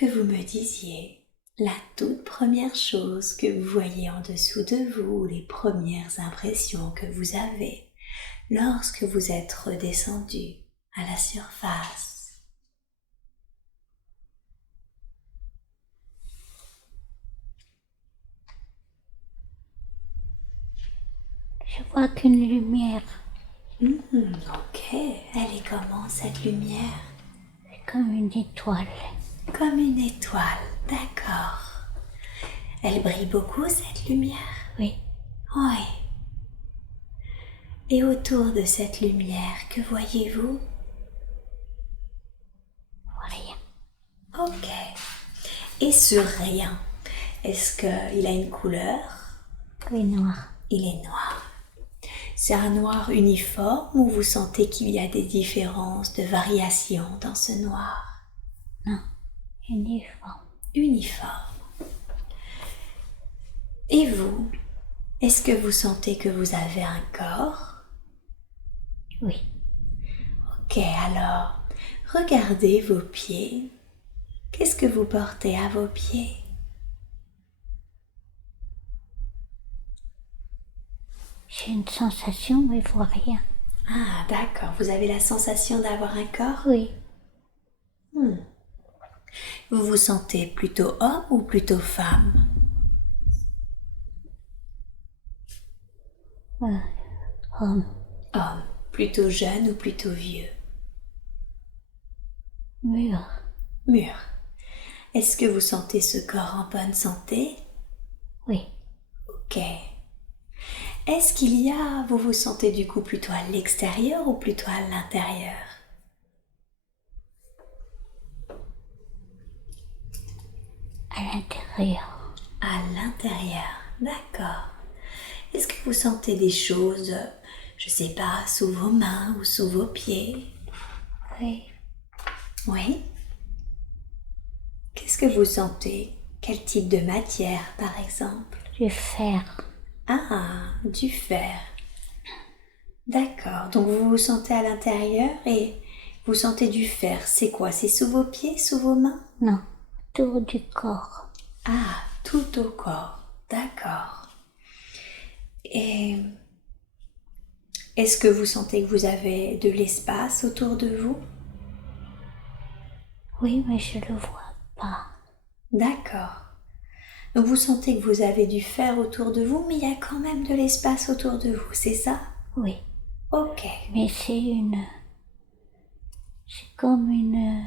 que vous me disiez la toute première chose que vous voyez en dessous de vous, les premières impressions que vous avez lorsque vous êtes redescendu à la surface. Je vois qu'une lumière. Ok, elle est comment cette lumière? C'est comme une étoile. Comme une étoile, d'accord. Elle brille beaucoup cette lumière? Oui. Oui. Et autour de cette lumière, que voyez-vous? Rien. Ok. Et ce rien, est-ce qu'il a une couleur? Oui, noir. Il est noir. C'est un noir uniforme ou vous sentez qu'il y a des différences, de variations dans ce noir? Non, uniforme. Uniforme. Et vous, est-ce que vous sentez que vous avez un corps? Oui. Ok, alors, regardez vos pieds. Qu'est-ce que vous portez à vos pieds? J'ai une sensation, mais je vois rien. Ah, d'accord. Vous avez la sensation d'avoir un corps? Oui. Vous vous sentez plutôt homme ou plutôt femme? Homme. Homme. Plutôt jeune ou plutôt vieux? Mûr. Mûr. Est-ce que vous sentez ce corps en bonne santé? Oui. Ok. Est-ce qu'il y a, vous vous sentez du coup plutôt à l'extérieur ou plutôt à l'intérieur? À l'intérieur. À l'intérieur, d'accord. Est-ce que vous sentez des choses, je sais pas, sous vos mains ou sous vos pieds? Oui. Oui. Qu'est-ce que vous sentez? Quel type de matière, par exemple? Du fer. Ah, du fer. D'accord. Donc vous vous sentez à l'intérieur et vous sentez du fer. C'est quoi? C'est sous vos pieds, sous vos mains? Non. Autour du corps. Ah, tout au corps. D'accord. Et est-ce que vous sentez que vous avez de l'espace autour de vous? Oui, mais je le vois pas. D'accord. Donc vous sentez que vous avez du fer autour de vous, mais il y a quand même de l'espace autour de vous, c'est ça? Oui. Ok. Mais c'est comme une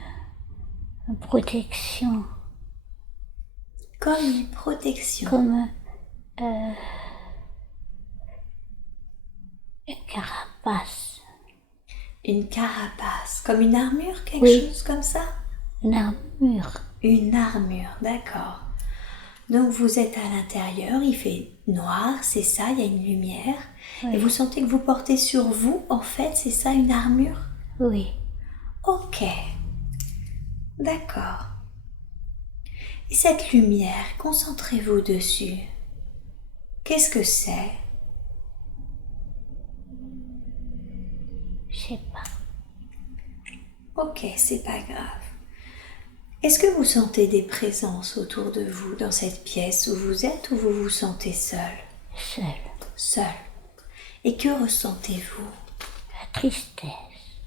protection. Comme une protection. Comme une carapace. Une carapace. Comme une armure, quelque Oui. chose comme ça? Une armure. Une armure, d'accord. Donc vous êtes à l'intérieur, il fait noir, c'est ça, il y a une lumière. Oui. Et vous sentez que vous portez sur vous, en fait, c'est ça, une armure? Oui. Ok. D'accord. Et cette lumière, concentrez-vous dessus. Qu'est-ce que c'est? Je sais pas. Ok, c'est pas grave. Est-ce que vous sentez des présences autour de vous dans cette pièce où vous êtes ou vous vous sentez seul? Seul. Seul. Et que ressentez-vous? La tristesse.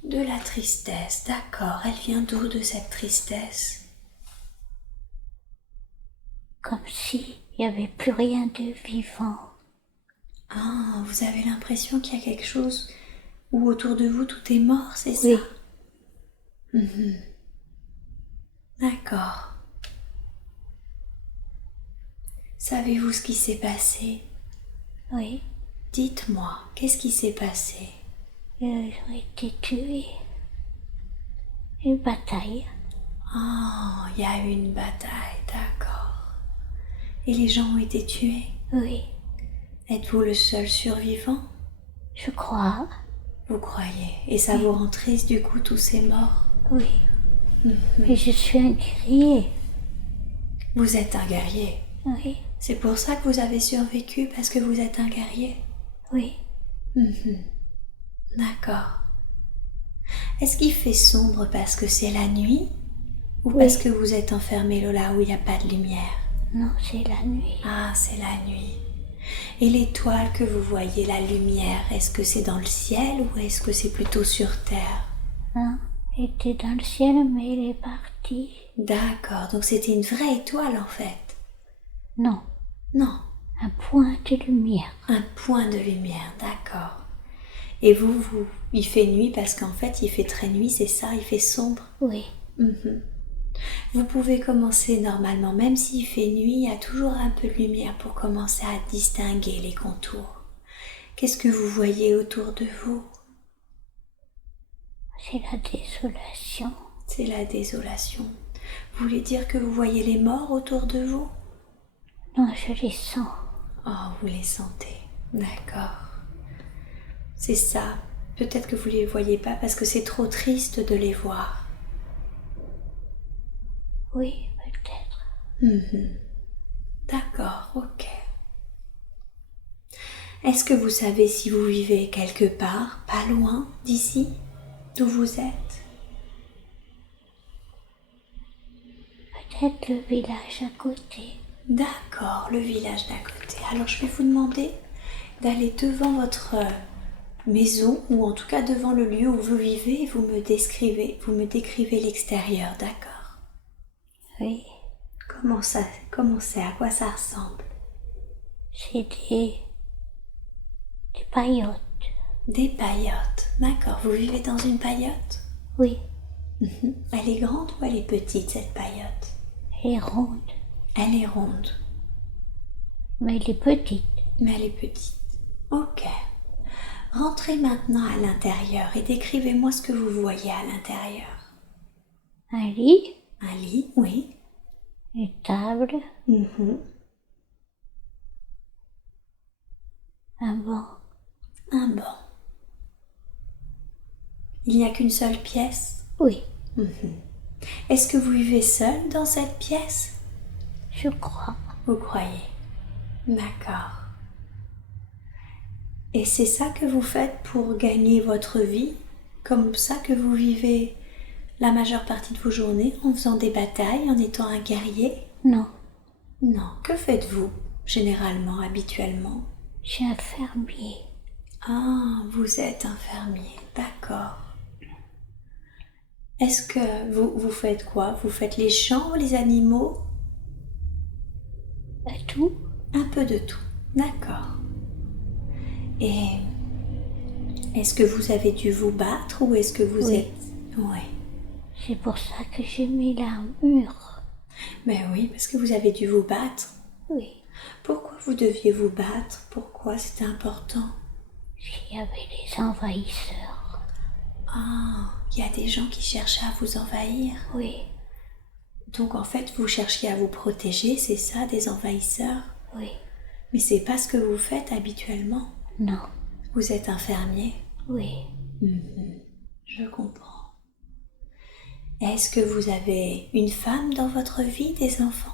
De la tristesse, d'accord. Elle vient d'où de cette tristesse? Comme si il n'y avait plus rien de vivant. Ah, vous avez l'impression qu'il y a quelque chose où autour de vous tout est mort, c'est Oui. ça? D'accord. Savez-vous ce qui s'est passé? Oui. Dites-moi, qu'est-ce qui s'est passé? Ils ont été tués. Une bataille. Oh, il y a eu une bataille, d'accord. Et les gens ont été tués? Oui. Êtes-vous le seul survivant? Je crois. Vous croyez? Et ça vous rend triste du coup, tous ces morts? Oui. Mais je suis un guerrier. Vous êtes un guerrier. Oui. C'est pour ça que vous avez survécu, parce que vous êtes un guerrier? Oui. D'accord. Est-ce qu'il fait sombre parce que c'est la nuit? Ou Oui. parce que vous êtes enfermé là où il n'y a pas de lumière? Non, c'est la nuit. Ah, c'est la nuit. Et l'étoile que vous voyez, la lumière, est-ce que c'est dans le ciel ou est-ce que c'est plutôt sur terre? Hein? Elle était dans le ciel, mais elle est partie. D'accord, donc c'était une vraie étoile en fait. Non, Non, un point de lumière. un point de lumière, d'accord. Et il fait nuit parce qu'en fait il fait très nuit, c'est ça, il fait sombre. Oui, Mhm. Vous pouvez commencer normalement, même s'il fait nuit, il y a toujours un peu de lumière pour commencer à distinguer les contours. Qu'est-ce que vous voyez autour de vous? c'est la désolation. C'est la désolation. Vous voulez dire que vous voyez les morts autour de vous? Non, je les sens. Oh, vous les sentez. D'accord. C'est ça. Peut-être que vous ne les voyez pas parce que c'est trop triste de les voir. Oui, peut-être. Mhm. D'accord, ok. Est-ce que vous savez si vous vivez quelque part, pas loin d'ici, d'où vous êtes? Peut-être le village à côté. D'accord, le village d'à côté. Alors je vais vous demander d'aller devant votre maison, ou en tout cas devant le lieu où vous vivez, et vous me décrivez l'extérieur, d'accord? Oui, Comment c'est, à quoi ça ressemble? c'est des paillotes. Des paillotes, d'accord. Vous vivez dans une paillote? Oui, Elle est grande ou elle est petite, cette paillote? elle est ronde, Elle est ronde, mais elle est petite. mais elle est petite. Ok. Rentrez maintenant à l'intérieur et décrivez-moi ce que vous voyez à l'intérieur. Un lit, Un lit, oui. une table, Mhm. un banc. Un banc. Il n'y a qu'une seule pièce? Oui, Est-ce que vous vivez seul dans cette pièce? je crois. Vous croyez? D'accord. Et c'est ça que vous faites pour gagner votre vie? Comme ça que vous vivez la majeure partie de vos journées en faisant des batailles, en étant un guerrier? Non, Non. Que faites-vous généralement, habituellement? je suis un fermier. Ah, vous êtes un fermier, d'accord. Est-ce que vous faites quoi? Vous faites les champs, les animaux? Tout? Un peu de tout, d'accord. Et est-ce que vous avez dû vous battre ou est-ce que vous Oui. êtes... Oui. C'est pour ça que j'ai mis l'armure. Mais oui, parce que vous avez dû vous battre. Oui, Pourquoi vous deviez vous battre? Pourquoi c'était important? il y avait les envahisseurs. Ah, il y a des gens qui cherchaient à vous envahir. Oui, Donc en fait, vous cherchiez à vous protéger, c'est ça, des envahisseurs? oui, Mais c'est pas ce que vous faites habituellement. non, Vous êtes un fermier. oui, Je comprends. Est-ce que vous avez une femme dans votre vie, des enfants?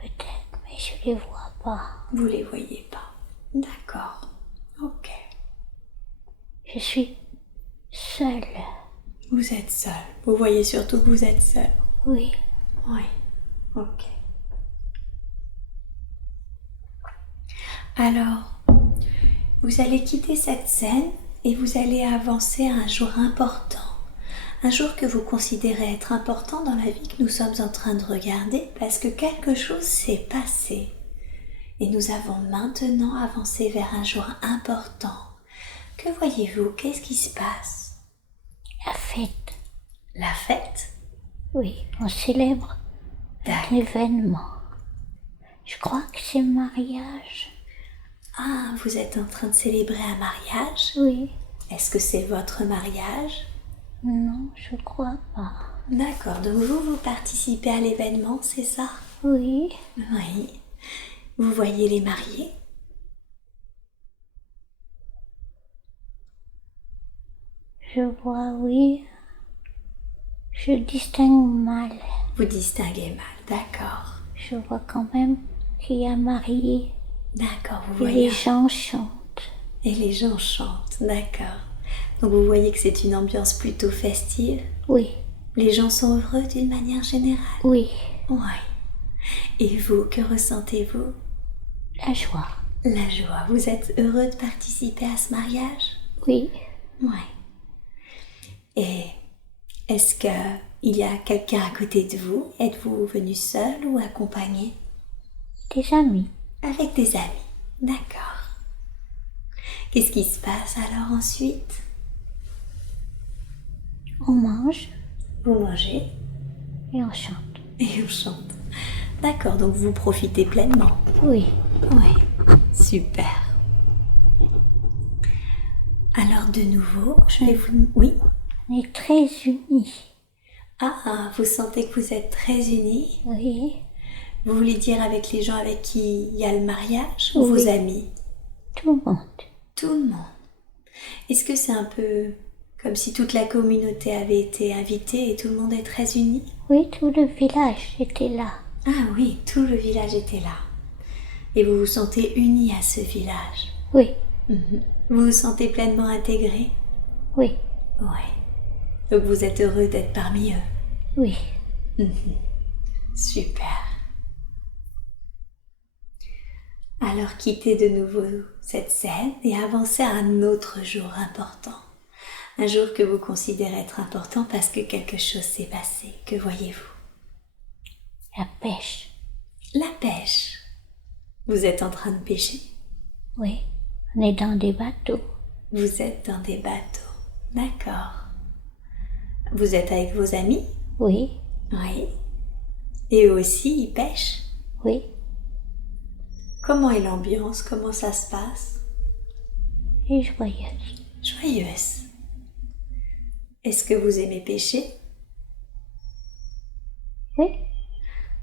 peut-être, mais je les vois pas. Vous les voyez pas. D'accord. Ok. Je suis seule. Vous êtes seul. Vous voyez surtout que vous êtes seul. Oui, Oui. Ok. Alors, vous allez quitter cette scène et vous allez avancer à un jour important. Un jour que vous considérez être important dans la vie que nous sommes en train de regarder parce que quelque chose s'est passé. Et nous avons maintenant avancé vers un jour important. Que voyez-vous? Qu'est-ce qui se passe? la fête. La fête? Oui, on célèbre un événement. Je crois que c'est le mariage. Ah, vous êtes en train de célébrer un mariage? Oui, Est-ce que c'est votre mariage? non, je crois pas. D'accord, donc vous participez à l'événement, c'est ça? Oui, Oui. Vous voyez les mariés? je vois, oui. Je distingue mal. Vous distinguez mal, d'accord. Je vois quand même qu'il y a marié. D'accord, vous Et voyez. les gens chantent. Et les gens chantent, d'accord. Donc vous voyez que c'est une ambiance plutôt festive? Oui, Les gens sont heureux d'une manière générale? Oui, Oui. Et vous, que ressentez-vous? la joie. La joie. Vous êtes heureux de participer à ce mariage? Oui, Oui. Et est-ce qu'il y a quelqu'un à côté de vous? Êtes-vous venu seul ou accompagné? des amis. Avec des amis. D'accord. Qu'est-ce qui se passe alors ensuite? On mange Vous mangez et on chante. et on chante. D'accord, donc vous profitez pleinement. Oui, Oui, super. Alors de nouveau, je vais vous... Oui? on est très unis. Ah, vous sentez que vous êtes très unis? Oui, Vous voulez dire avec les gens avec qui il y a le mariage ou Oui. vos amis? tout le monde. Tout le monde. Est-ce que c'est un peu comme si toute la communauté avait été invitée et tout le monde est très uni? Oui, tout le village était là. Ah oui, tout le village était là. Et vous vous sentez unis à ce village? Oui, Vous vous sentez pleinement intégré? oui, Oui. Donc vous êtes heureux d'être parmi eux? oui. Super. Alors quittez de nouveau cette scène et avancez à un autre jour important. Un jour que vous considérez être important parce que quelque chose s'est passé. Que voyez-vous? La pêche. La pêche. Vous êtes en train de pêcher? Oui, on est dans des bateaux. Vous êtes dans des bateaux. D'accord. Vous êtes avec vos amis? Oui, Oui. Et eux aussi, ils pêchent? oui, Comment est l'ambiance? Comment ça se passe? et joyeuse. Joyeuse. Est-ce que vous aimez pêcher? Oui,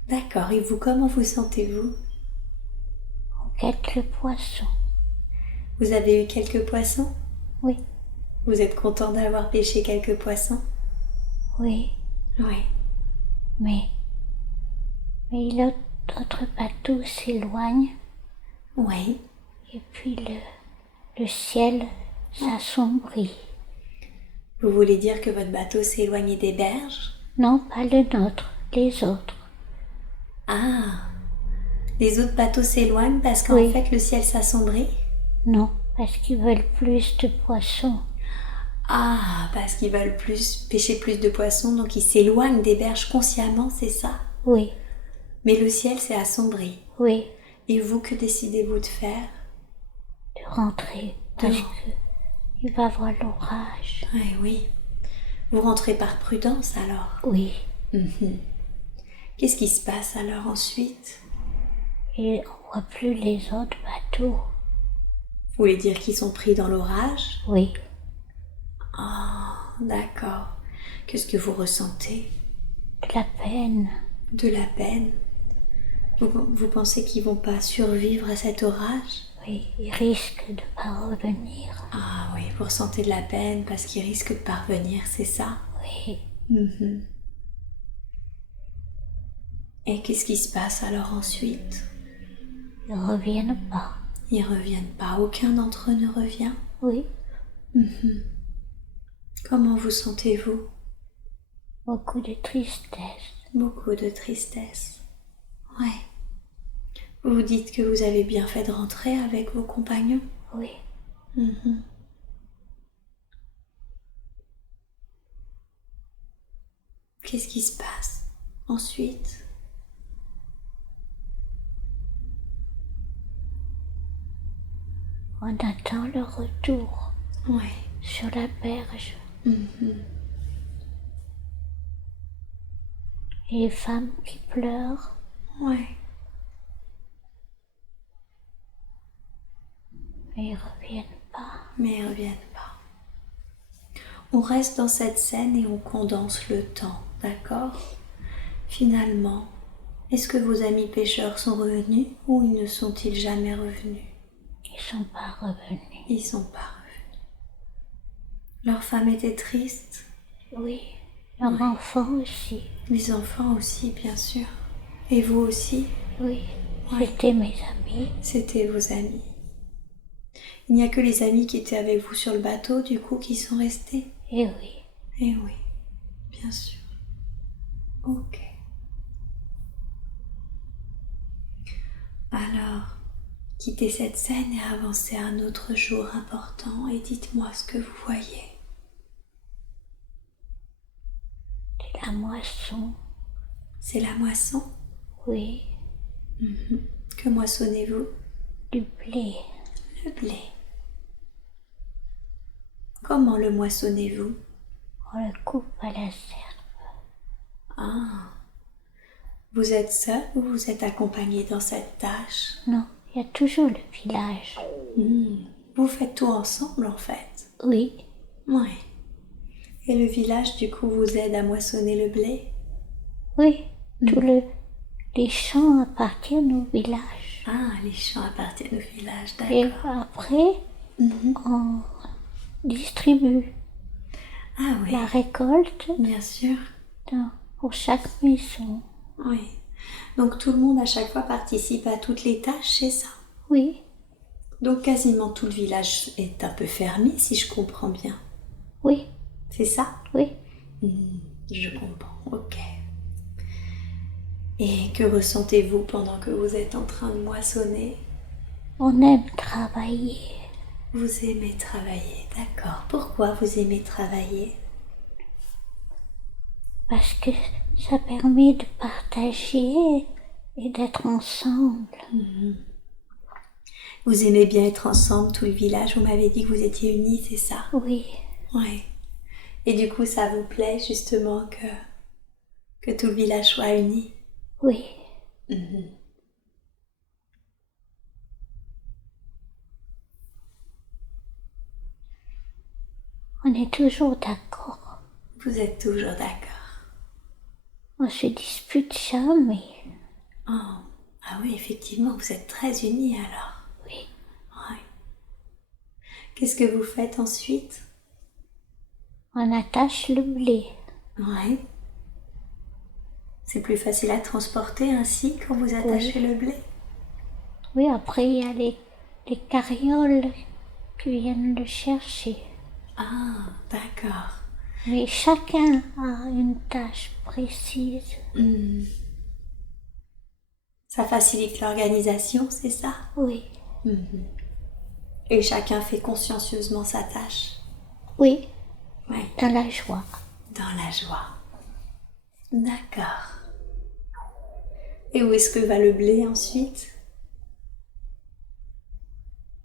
D'accord. Et vous, comment vous sentez-vous? on guette le poisson. Vous avez eu quelques poissons? Oui, Vous êtes content d'avoir pêché quelques poissons? oui, Oui. mais l'autre bateau s'éloigne Oui. et puis le ciel s'assombrit. Vous voulez dire que votre bateau s'est éloigné des berges? Non, pas le nôtre, les autres. Ah! Les autres bateaux s'éloignent parce qu'en Oui. fait le ciel s'assombrit? Non, parce qu'ils veulent plus de poissons. Ah! Parce qu'ils veulent pêcher plus de poissons, donc ils s'éloignent des berges consciemment, c'est ça? Oui, Mais le ciel s'est assombri. oui, Et vous, que décidez-vous de faire? de rentrer, parce que il va y avoir l'orage. Oui, oui. Vous rentrez par prudence alors? Oui, Qu'est-ce qui se passe alors ensuite? et on voit plus les autres bateaux. Vous voulez dire qu'ils sont pris dans l'orage? Oui, Ah, d'accord. Qu'est-ce que vous ressentez? de la peine. De la peine? Vous pensez qu'ils vont pas survivre à cet orage? Oui, ils risquent de pas revenir. Ah oui, vous ressentez de la peine parce qu'ils risquent de parvenir, c'est ça? Oui, Et qu'est-ce qui se passe alors ensuite? ils reviennent pas. Ils reviennent pas, aucun d'entre eux ne revient? Oui, Comment vous sentez-vous? beaucoup de tristesse. Beaucoup de tristesse. Ouais. Vous vous dites que vous avez bien fait de rentrer avec vos compagnons? Oui, Qu'est-ce qui se passe ensuite? on attend le retour Ouais. sur la berge. Et les femmes qui pleurent. Ouais. Mais ils reviennent pas. Mais ils reviennent pas. On reste dans cette scène et on condense le temps, d'accord? Finalement, est-ce que vos amis pêcheurs sont revenus ou ils ne sont-ils jamais revenus? Ils sont pas revenus. Ils sont pas revenus. Leur femme était triste? Oui, leurs enfants aussi. Les enfants aussi, bien sûr. Et vous aussi? Oui, Ouais. c'était mes amis. C'était vos amis. Il n'y a que les amis qui étaient avec vous sur le bateau, du coup, qui sont restés? Et oui, Eh oui, bien sûr. Ok. Alors, quittez cette scène et avancez à un autre jour important et dites-moi ce que vous voyez. C'est la moisson. C'est la moisson? Oui, Que moissonnez-vous? du blé. Le blé. Comment le moissonnez-vous? On le coupe à la serre. Ah. Vous êtes seul ou vous êtes accompagné dans cette tâche? Non, il y a toujours le village. Vous faites tout ensemble en fait? Oui, Oui. Et le village du coup vous aide à moissonner le blé? oui, les champs appartiennent au village. Ah, les champs appartiennent au village, Et d'accord. après, on distribue Ah oui, la récolte bien sûr. pour chaque maison. Oui. Donc tout le monde à chaque fois participe à toutes les tâches, c'est ça? Oui, Donc quasiment tout le village est un peu fermé si je comprends bien. oui, C'est ça? oui. Je comprends, ok. Et que ressentez-vous pendant que vous êtes en train de moissonner? On aime travailler Vous aimez travailler, d'accord. Pourquoi vous aimez travailler? parce que ça permet de partager et d'être ensemble. Vous aimez bien être ensemble, tout le village. Vous m'avez dit que vous étiez unis, c'est ça? Oui, Oui. Et du coup, ça vous plaît justement que tout le village soit uni? oui. On est toujours d'accord. Vous êtes toujours d'accord? On se dispute jamais. Oh. Ah oui, effectivement, vous êtes très unis alors. Oui. Oui. Qu'est-ce que vous faites ensuite? On attache le blé. Oui. C'est plus facile à transporter ainsi quand vous attachez le blé? Oui, après il y a les carrioles qui viennent le chercher. Ah, d'accord. Mais chacun a une tâche précise. Ça facilite l'organisation, c'est ça? Oui, Et chacun fait consciencieusement sa tâche? oui, Oui, dans la joie. dans la joie. D'accord. Et où est-ce que va le blé ensuite?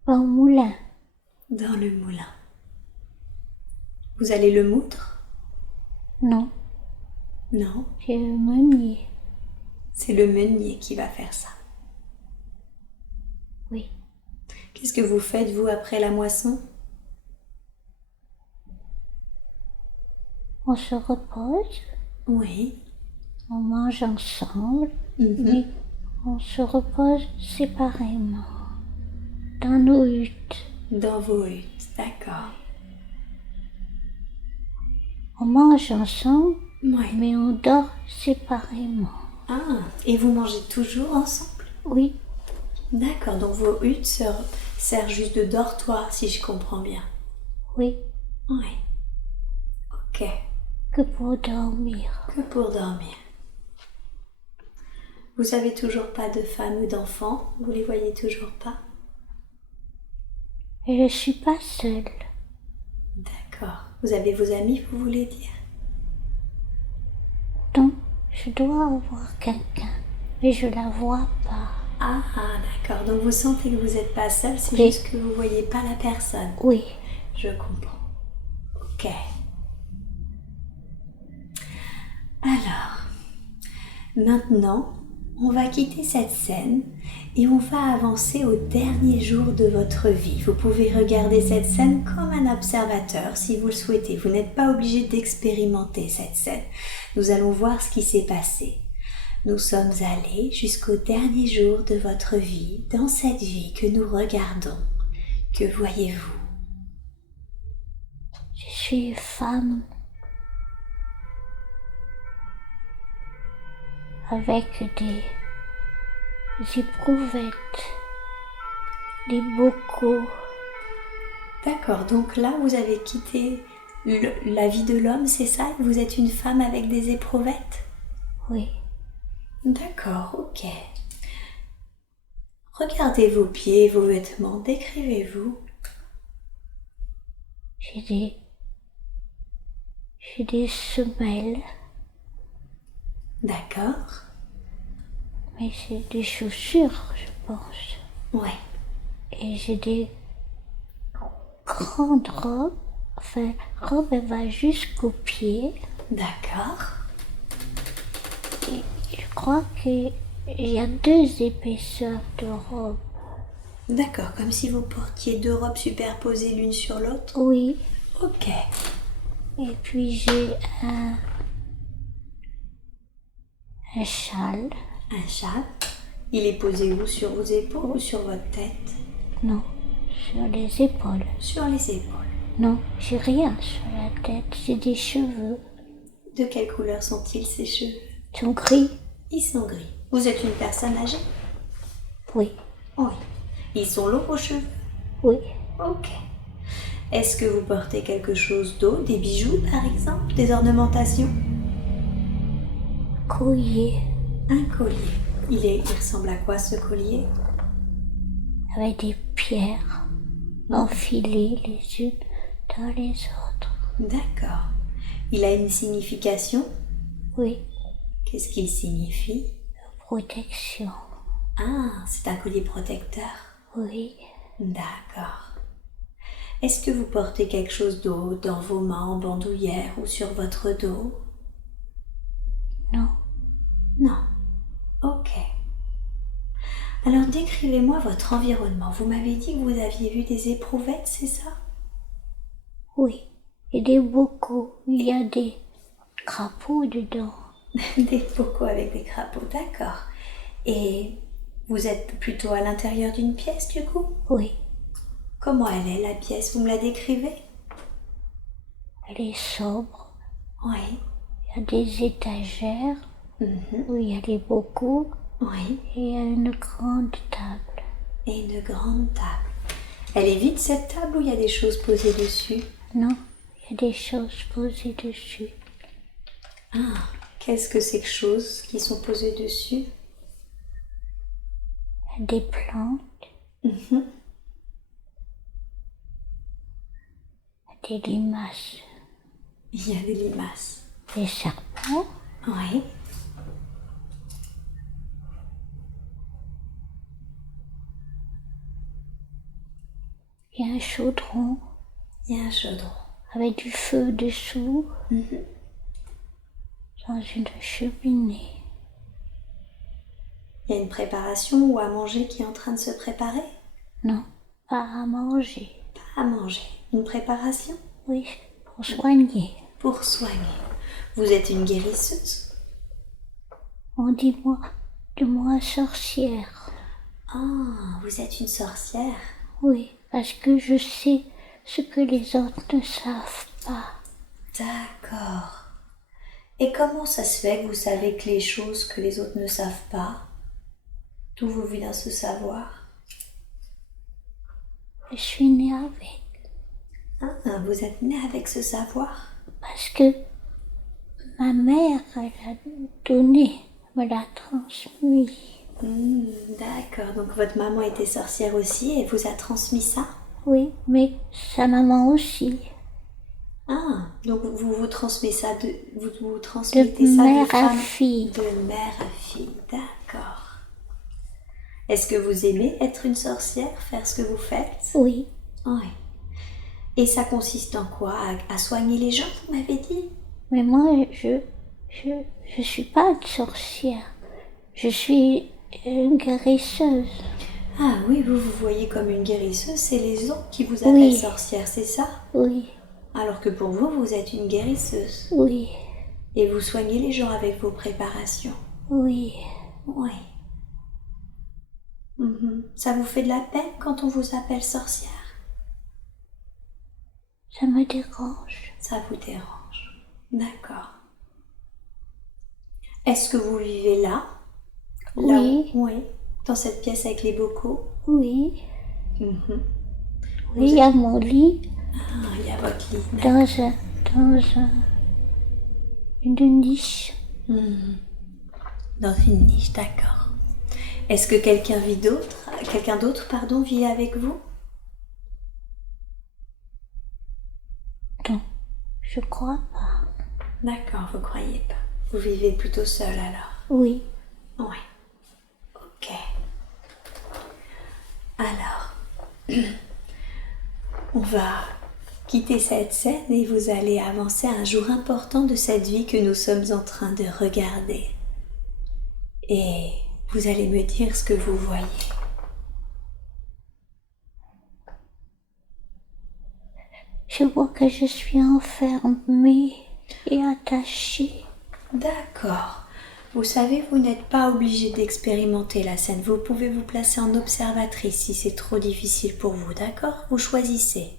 Au moulin. Dans le moulin. Vous allez le moudre? Non, Non, c'est le meunier. c'est le meunier qui va faire ça. Oui, Qu'est-ce que vous faites, vous, après la moisson? on se repose, Oui. on mange ensemble, mais on se repose séparément dans nos huttes. Dans vos huttes, d'accord. On mange ensemble, Oui. mais on dort séparément. Ah, et vous mangez toujours ensemble? Oui, D'accord, donc vos huttes servent juste de dortoir, si je comprends bien. oui, Oui. Ok, que pour dormir. que pour dormir. Vous avez toujours pas de femme ou d'enfant? Vous les voyez toujours pas? Et je suis pas seule. D'accord. Vous avez vos amis, vous voulez dire? Donc, je dois avoir quelqu'un, mais je la vois pas. Ah, d'accord. Donc vous sentez que vous n'êtes pas seul, c'est Oui. juste que vous voyez pas la personne. Oui, Je comprends. Ok. Alors, maintenant, on va quitter cette scène et on va avancer au dernier jour de votre vie. Vous pouvez regarder cette scène comme un observateur si vous le souhaitez. Vous n'êtes pas obligé d'expérimenter cette scène. Nous allons voir ce qui s'est passé. Nous sommes allés jusqu'au dernier jour de votre vie, dans cette vie que nous regardons. Que voyez-vous? je suis une femme avec des éprouvettes, des bocaux. D'accord, donc là vous avez quitté la vie de l'homme, c'est ça? Vous êtes une femme avec des éprouvettes? Oui. D'accord, ok. Regardez vos pieds, vos vêtements, décrivez-vous. J'ai des semelles, D'accord. mais c'est des chaussures, je pense. Ouais. Et j'ai des grandes robes. Enfin, robe, elle va jusqu'aux pieds. D'accord. Et je crois qu'il y a 2 épaisseurs de robe. D'accord, comme si vous portiez 2 robes superposées l'une sur l'autre. Oui. Ok. Et puis j'ai un châle. Un châle. Il est posé où? Sur vos épaules ou sur votre tête? Non, sur les épaules. Sur les épaules. Non, j'ai rien sur la tête, j'ai des cheveux. De quelle couleur sont-ils ces cheveux? Ils sont gris. Ils sont gris. Vous êtes une personne âgée? Oui. Oui. Ils sont longs vos cheveux? Oui. Ok. Est-ce que vous portez quelque chose d'autre? Des bijoux par exemple? Des ornementations? Collier. Un collier. Il ressemble à quoi ce collier? Avec des pierres enfilées les unes dans les autres. D'accord. Il a une signification? Oui. Qu'est-ce qu'il signifie? Protection. Ah, c'est un collier protecteur. Oui. D'accord. Est-ce que vous portez quelque chose d'autre dans vos mains en bandoulière ou sur votre dos? Non. Non. Ok. Alors décrivez-moi votre environnement. Vous m'avez dit que vous aviez vu des éprouvettes, c'est ça? Oui. Et des bocaux. Il y a des crapauds dedans. Des bocaux avec des crapauds, d'accord. Et vous êtes plutôt à l'intérieur d'une pièce du coup? Oui. Comment elle est la pièce? Vous me la décrivez? Elle est sobre. Oui. Il y a des étagères où il y a les bocaux. Oui. Et il y a une grande table. Et une grande table. Elle est vide cette table ou il y a des choses posées dessus? Non, il y a des choses posées dessus. Ah, qu'est-ce que ces choses qui sont posées dessus? Il y a des plantes. Mhm. Il y a des limaces. Il y a des limaces. Des serpents. Oui. Il y a un chaudron Il y a un chaudron. avec du feu dessous dans une cheminée. Il y a une préparation ou à manger qui est en train de se préparer? Non, pas à manger. Pas à manger. Une préparation? Oui, pour soigner. Pour soigner. Vous êtes une guérisseuse? On dit de moi sorcière. Ah, vous êtes une sorcière? Oui, parce que je sais ce que les autres ne savent pas. D'accord. Et comment ça se fait que vous savez que les choses que les autres ne savent pas? D'où vous vient ce savoir? Je suis née avec. Ah, vous êtes née avec ce savoir? Parce que ma mère, elle a donné, me l'a transmis. D'accord, donc votre maman était sorcière aussi et vous a transmis ça? Oui, mais sa maman aussi. Ah, donc vous transmettez ça De mère à fille. De mère à fille, d'accord. Est-ce que vous aimez être une sorcière, faire ce que vous faites? Oui. Oui. Et ça consiste en quoi? À soigner les gens, vous m'avez dit? Mais moi, je suis pas une sorcière. Je suis une guérisseuse. Ah oui, vous voyez comme une guérisseuse, c'est les autres qui vous appellent sorcière, c'est ça? Oui. Alors que pour vous, vous êtes une guérisseuse. Oui. Et vous soignez les gens avec vos préparations. Oui. Oui. Ça vous fait de la peine quand on vous appelle sorcière? Ça me dérange. Ça vous dérange. D'accord. Est-ce que vous vivez là? Oui. Oui. Dans cette pièce avec les bocaux? Oui. Oui, il y a mon lit. Ah, il y a votre lit. Dans une niche. Dans une niche, d'accord. Est-ce que quelqu'un d'autre, vit avec vous? Non, je crois pas. D'accord, vous croyez pas. Vous vivez plutôt seul alors? Oui, Oui. Ok. Alors, on va quitter cette scène et vous allez avancer à un jour important de cette vie que nous sommes en train de regarder. Et vous allez me dire ce que vous voyez. je vois que je suis enfermée et attachée. D'accord. Vous savez, vous n'êtes pas obligé d'expérimenter la scène. Vous pouvez vous placer en observatrice si c'est trop difficile pour vous, d'accord? Vous choisissez.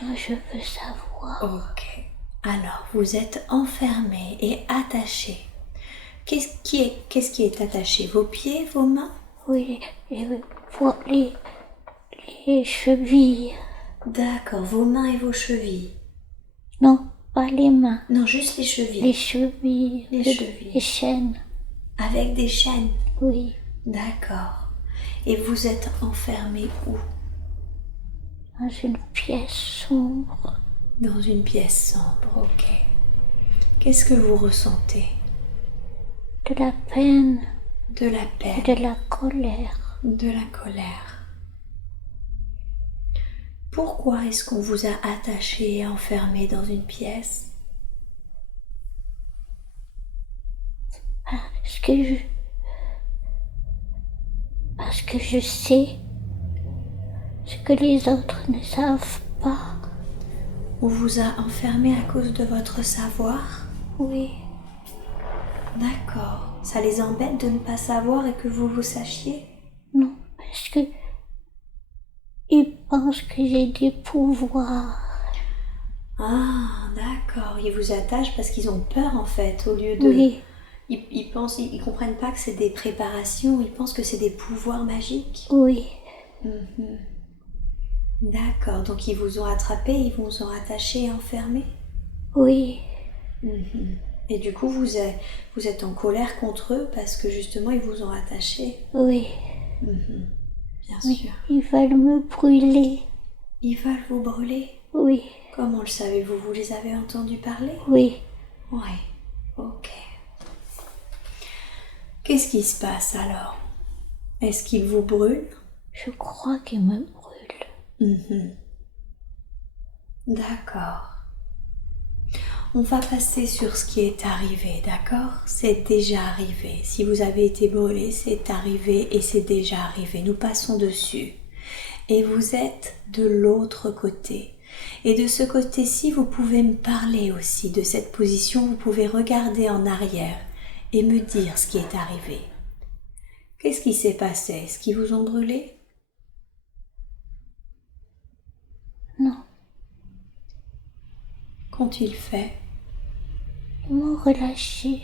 Donc je veux savoir. Ok. Alors, vous êtes enfermé et attaché. Qu'est-ce qui est attaché? Vos pieds, vos mains? Oui, et voir les chevilles. D'accord, vos mains et vos chevilles. Non, pas les mains. Non, juste les chevilles. Les chevilles. Les chevilles. Les chaînes. Avec des chaînes? Oui. D'accord. Et vous êtes enfermé où? Dans une pièce sombre. Dans une pièce sombre, ok. Qu'est-ce que vous ressentez? De la peine. De la peine. Et de la colère. De la colère. Pourquoi est-ce qu'on vous a attaché et enfermé dans une pièce? Parce que je sais ce que les autres ne savent pas. On vous a enfermé à cause de votre savoir? Oui, D'accord. Ça les embête de ne pas savoir et que vous sachiez? non, parce que ils pensent que j'ai des pouvoirs. Ah, d'accord. Ils vous attachent parce qu'ils ont peur en fait, au lieu de... Oui, Ils comprennent pas que c'est des préparations, ils pensent que c'est des pouvoirs magiques. oui, Mhm. D'accord, donc ils vous ont attrapé, ils vous ont attaché et enfermé. oui, Mhm. Et du coup, vous êtes en colère contre eux parce que justement, ils vous ont attaché. oui. Mhm. Bien Oui, sûr. ils veulent me brûler. Ils veulent vous brûler. Oui, Comment le savez-vous? Vous les avez entendus parler? oui. Oui. Ok. Qu'est-ce qui se passe alors? Est-ce qu'ils vous brûlent? Je crois qu'ils me brûlent. Mhm. D'accord. On va passer sur ce qui est arrivé, d'accord? C'est déjà arrivé. Si vous avez été brûlé, c'est arrivé et c'est déjà arrivé. Nous passons dessus. Et vous êtes de l'autre côté. Et de ce côté-ci, vous pouvez me parler aussi de cette position. Vous pouvez regarder en arrière et me dire ce qui est arrivé. Qu'est-ce qui s'est passé? Est-ce qu'ils vous ont brûlé? Non, Qu'ont-ils fait? ils m'ont relâché.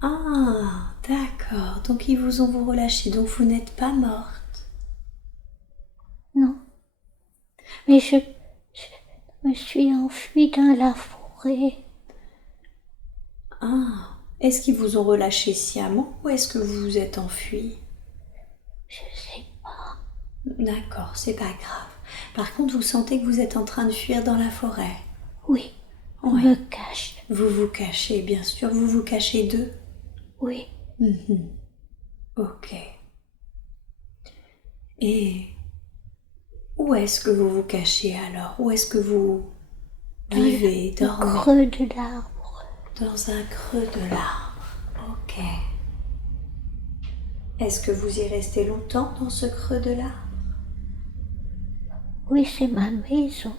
Ah, d'accord. Donc ils vous ont relâché. Donc vous n'êtes pas morte. Non. Mais je me suis enfuie dans la forêt. Ah, est-ce qu'ils vous ont relâché sciemment ou est-ce que vous vous êtes enfui? Je sais pas. D'accord, c'est pas grave. Par contre, vous sentez que vous êtes en train de fuir dans la forêt? Oui, je Oui. me cache. Vous vous cachez, bien sûr. Vous vous cachez d'eux? Oui, Mhm. Ok. Et où est-ce que vous vous cachez alors? Où est-ce que vous vivez, au dormez? creux de l'arbre. Dans un creux de l'arbre. Ok. Est-ce que vous y restez longtemps dans ce creux de l'arbre? Oui, c'est ma maison.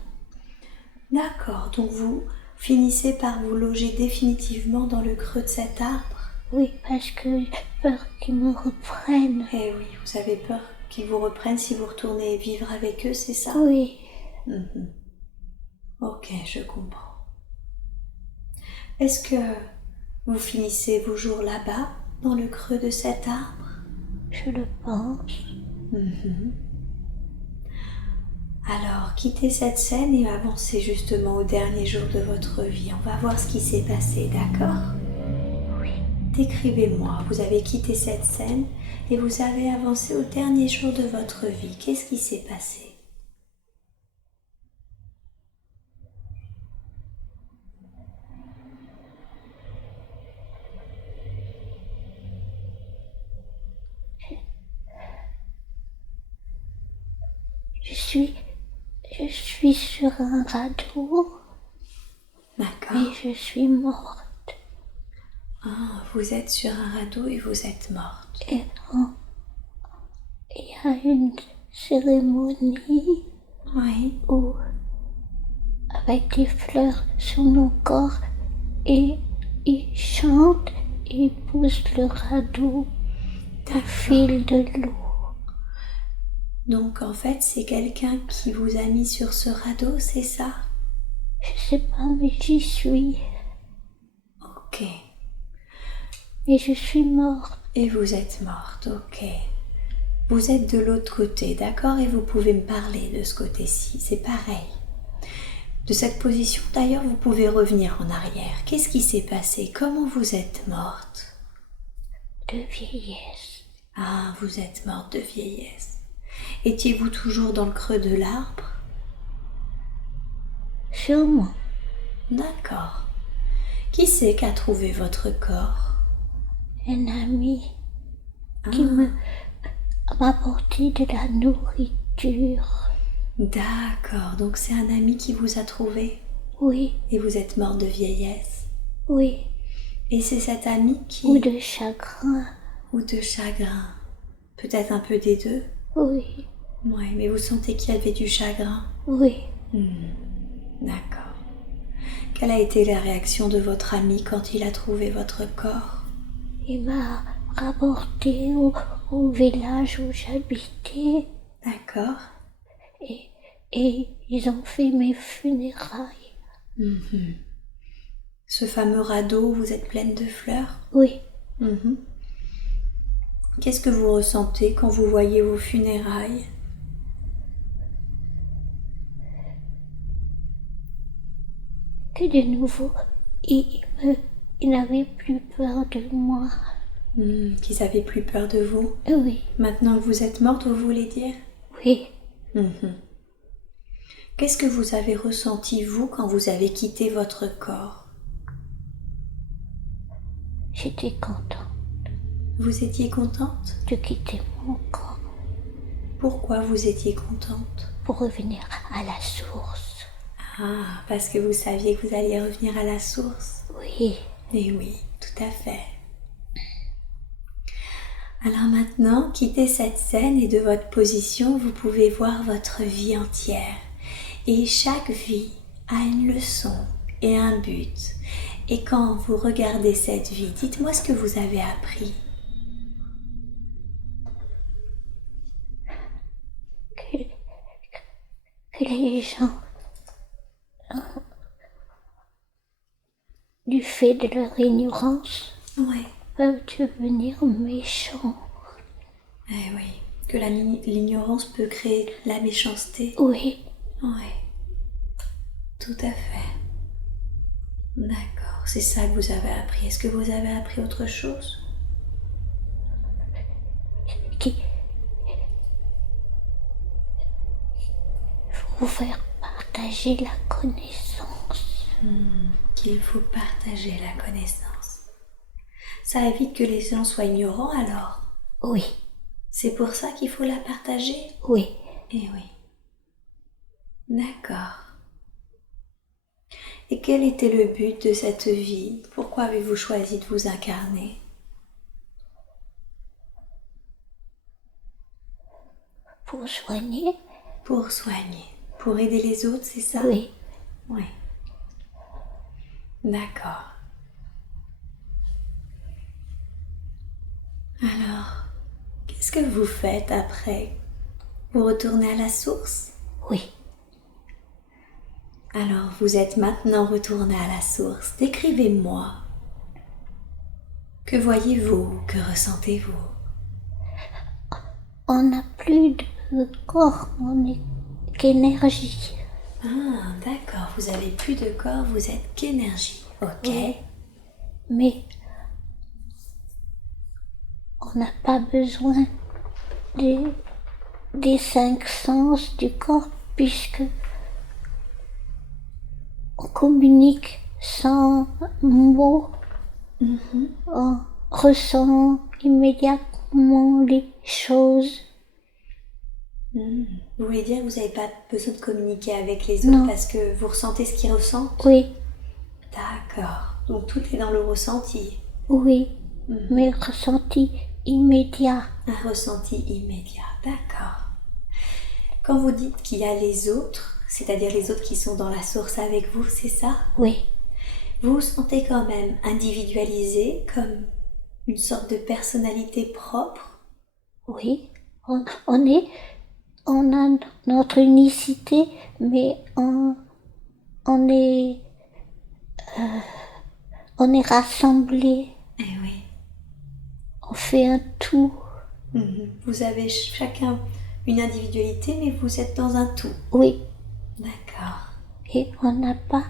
D'accord, donc vous finissez par vous loger définitivement dans le creux de cet arbre? Oui, parce que j'ai peur qu'ils me reprennent. Eh oui, vous avez peur qu'ils vous reprennent si vous retournez vivre avec eux, c'est ça? Oui, Mhm. Ok, je comprends. Est-ce que vous finissez vos jours là-bas, dans le creux de cet arbre? je le pense. Mhm. Alors, quittez cette scène et avancez justement au dernier jour de votre vie. On va voir ce qui s'est passé, d'accord? Oui, Décrivez-moi, vous avez quitté cette scène et vous avez avancé au dernier jour de votre vie. Qu'est-ce qui s'est passé? Je suis sur un radeau. D'accord. Et je suis morte. Ah, vous êtes sur un radeau et vous êtes morte. Et il y a une cérémonie Oui. où, avec des fleurs sur mon corps, et ils chantent et ils poussent le radeau au fil de l'eau. Donc en fait, c'est quelqu'un qui vous a mis sur ce radeau, c'est ça? Je sais pas, mais j'y suis. Ok. Et je suis morte. Et vous êtes morte, ok. Vous êtes de l'autre côté, d'accord? Et vous pouvez me parler de ce côté-ci, c'est pareil. De cette position, d'ailleurs, vous pouvez revenir en arrière. Qu'est-ce qui s'est passé? Comment vous êtes morte? De vieillesse. Ah, vous êtes morte de vieillesse. Étiez-vous toujours dans le creux de l'arbre? Sûrement. D'accord. Qui c'est qui a trouvé votre corps? Un ami qui m'a apporté de la nourriture. D'accord, donc c'est un ami qui vous a trouvé? Oui. Et vous êtes morte de vieillesse? Oui. Et c'est cet ami qui... Ou de chagrin. Ou de chagrin. Peut-être un peu des deux? Oui. Oui, mais vous sentez qu'il y avait du chagrin? Oui. D'accord. Quelle a été la réaction de votre ami quand il a trouvé votre corps? Il m'a rapporté au village où j'habitais. D'accord. Et ils ont fait mes funérailles. Ce fameux radeau, vous êtes pleine de fleurs? Oui. Qu'est-ce que vous ressentez quand vous voyez vos funérailles? Que de nouveau, ils n'avaient plus peur de moi. Qu'ils avaient plus peur de vous? Oui. Maintenant que vous êtes morte, vous voulez dire? Oui. Qu'est-ce que vous avez ressenti, vous, quand vous avez quitté votre corps? J'étais contente. Vous étiez contente? De quitter mon corps. Pourquoi vous étiez contente? Pour revenir à la source. Ah, parce que vous saviez que vous alliez revenir à la source? Oui. Eh oui, tout à fait. Alors maintenant, quittez cette scène et de votre position, vous pouvez voir votre vie entière. Et chaque vie a une leçon et un but. Et quand vous regardez cette vie, dites-moi ce que vous avez appris. Que les gens, du fait de leur ignorance, peuvent devenir méchants. Eh oui, que l'ignorance peut créer la méchanceté. Oui. Oui, tout à fait. D'accord, c'est ça que vous avez appris. Est-ce que vous avez appris autre chose? Qu'il faut faire partager la connaissance. Qu'il faut partager la connaissance. Ça évite que les gens soient ignorants alors? Oui. C'est pour ça qu'il faut la partager? Oui. Eh oui. D'accord. Et quel était le but de cette vie? Pourquoi avez-vous choisi de vous incarner? Pour soigner. Pour soigner. Pour aider les autres, c'est ça? Oui. Oui. D'accord. Alors, qu'est-ce que vous faites après? Vous retournez à la source? Oui. Alors, vous êtes maintenant retourné à la source. Décrivez-moi. Que voyez-vous? Que ressentez-vous? On n'a plus de corps, on n'est qu'énergie. Ah, d'accord. Vous avez plus de corps, vous êtes qu'énergie. Ok. Oui. Mais on n'a pas besoin des, des cinq sens du corps puisque on communique sans mots, on ressent immédiatement les choses. Vous voulez dire que vous n'avez pas besoin de communiquer avec les autres parce que vous ressentez ce qu'ils ressentent? Oui. D'accord. Donc tout est dans le ressenti. Oui, mais ressenti immédiat. Un ressenti immédiat, d'accord. Quand vous dites qu'il y a les autres, c'est-à-dire les autres qui sont dans la source avec vous, c'est ça? Oui. Vous vous sentez quand même individualisé, comme une sorte de personnalité propre? Oui, on a notre unicité, mais on est rassemblés. Eh oui. On fait un tout. Vous avez chacun une individualité, mais vous êtes dans un tout. Oui. D'accord. Et on n'a pas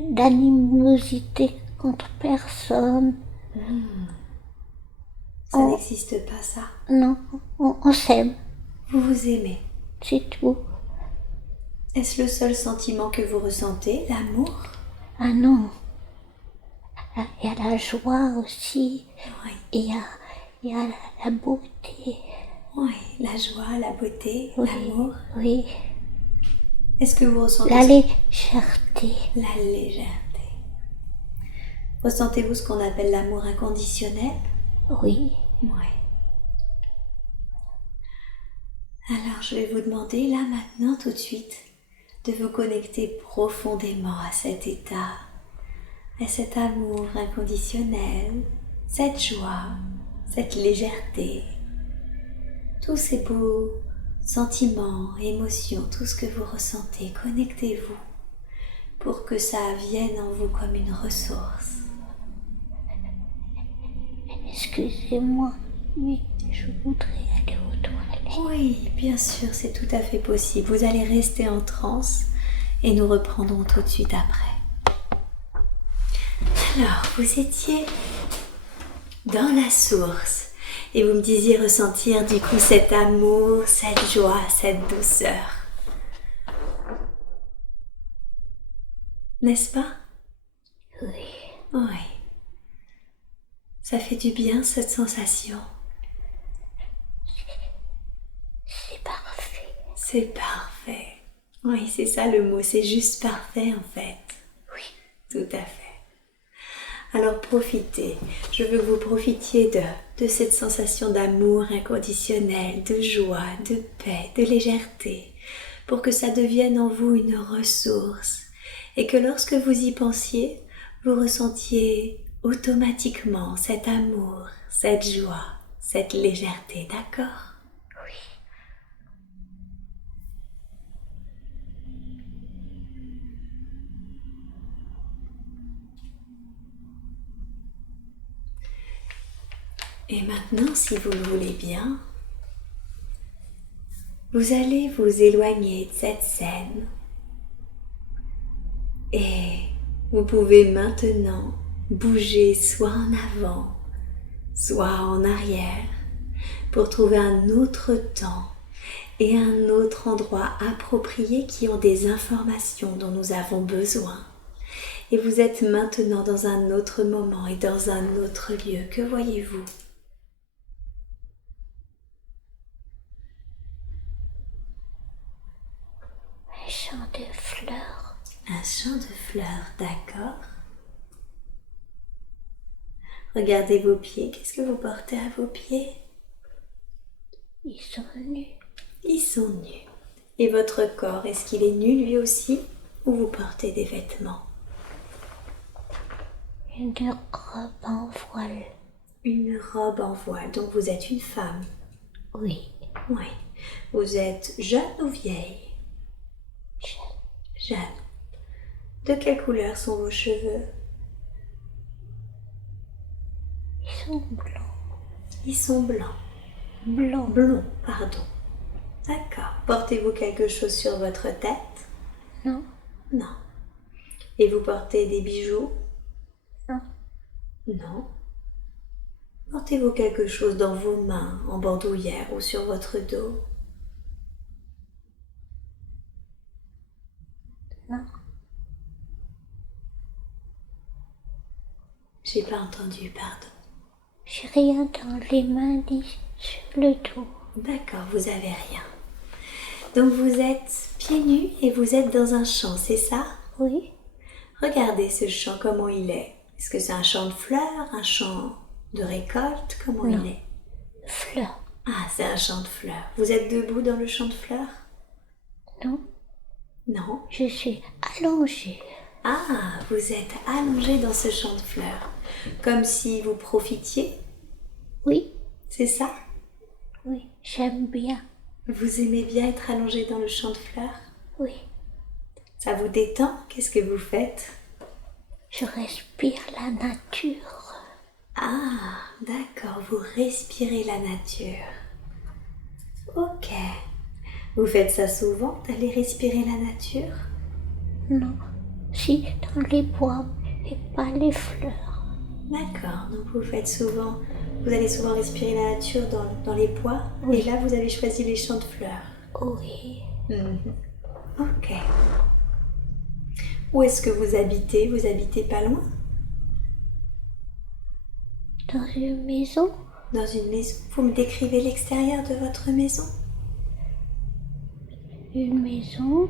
d'animosité contre personne. Ça n'existe pas, ça. Non, on s'aime. Vous vous aimez. C'est tout. Est-ce le seul sentiment que vous ressentez, l'amour? Ah non. Il y a la joie aussi. Oui. Et il y a la beauté. Oui, la joie, la beauté, oui, l'amour. Oui. Est-ce que vous ressentez... La légèreté. La légèreté. Ressentez-vous ce qu'on appelle l'amour inconditionnel? Oui. Oui. Alors, je vais vous demander, là, maintenant, tout de suite, de vous connecter profondément à cet état, à cet amour inconditionnel, cette joie, cette légèreté, tous ces beaux sentiments, émotions, tout ce que vous ressentez. Connectez-vous pour que ça vienne en vous comme une ressource. Excusez-moi, mais je voudrais aller aux toilettes. Oui, bien sûr, c'est tout à fait possible. Vous allez rester en transe et nous reprendrons tout de suite après. Alors, vous étiez dans la source et vous me disiez ressentir du coup cet amour, cette joie, cette douceur. N'est-ce pas? Oui. Oui. Ça fait du bien cette sensation. C'est parfait. C'est parfait. Oui, c'est ça le mot, c'est juste parfait en fait. Oui. Tout à fait. Alors profitez, je veux que vous profitiez de cette sensation d'amour inconditionnel, de joie, de paix, de légèreté, pour que ça devienne en vous une ressource et que lorsque vous y pensiez, vous ressentiez automatiquement cet amour, cette joie, cette légèreté, d'accord? Oui. Et maintenant, si vous le voulez bien, vous allez vous éloigner de cette scène et vous pouvez maintenant bouger soit en avant, soit en arrière pour trouver un autre temps et un autre endroit approprié qui ont des informations dont nous avons besoin. Et vous êtes maintenant dans un autre moment et dans un autre lieu. Que voyez-vous? Un champ de fleurs. Un champ de fleurs, d'accord. Regardez vos pieds. Qu'est-ce que vous portez à vos pieds? Ils sont nus. Ils sont nus. Et votre corps, est-ce qu'il est nu lui aussi? Ou vous portez des vêtements? Une robe en voile. Une robe en voile. Donc vous êtes une femme? Oui. Oui. Vous êtes jeune ou vieille? Jeune. Jeune. De quelle couleur sont vos cheveux? Ils sont blancs. Ils sont blancs. Blancs. Blonds, pardon. D'accord. Portez-vous quelque chose sur votre tête? Non. Non. Et vous portez des bijoux? Non. Non. Portez-vous quelque chose dans vos mains, en bandoulière ou sur votre dos? Non. J'ai pas entendu, pardon. J'ai rien dans les mains ni sur le dos. D'accord, vous avez rien. Donc vous êtes pieds nus et vous êtes dans un champ, c'est ça? Oui. Regardez ce champ, comment il est. Est-ce que c'est un champ de fleurs, un champ de récolte? Comment Non. il est? Fleurs. Ah, c'est un champ de fleurs. Vous êtes debout dans le champ de fleurs? Non. Non. Je suis allongée. Ah, vous êtes allongé dans ce champ de fleurs. Comme si vous profitiez? Oui. C'est ça? Oui. J'aime bien. Vous aimez bien être allongé dans le champ de fleurs? Oui. Ça vous détend? Qu'est-ce que vous faites? Je respire la nature. Ah, d'accord, vous respirez la nature. Ok. Vous faites ça souvent, d'aller respirer la nature? Non. Si, dans les bois et pas les fleurs. D'accord, donc vous allez souvent respirer la nature dans les bois, Oui. et là vous avez choisi les champs de fleurs. Oui. Ok. Où est-ce que vous habitez? Vous habitez pas loin? Dans une maison. Dans une maison. Vous me décrivez l'extérieur de votre maison? Une maison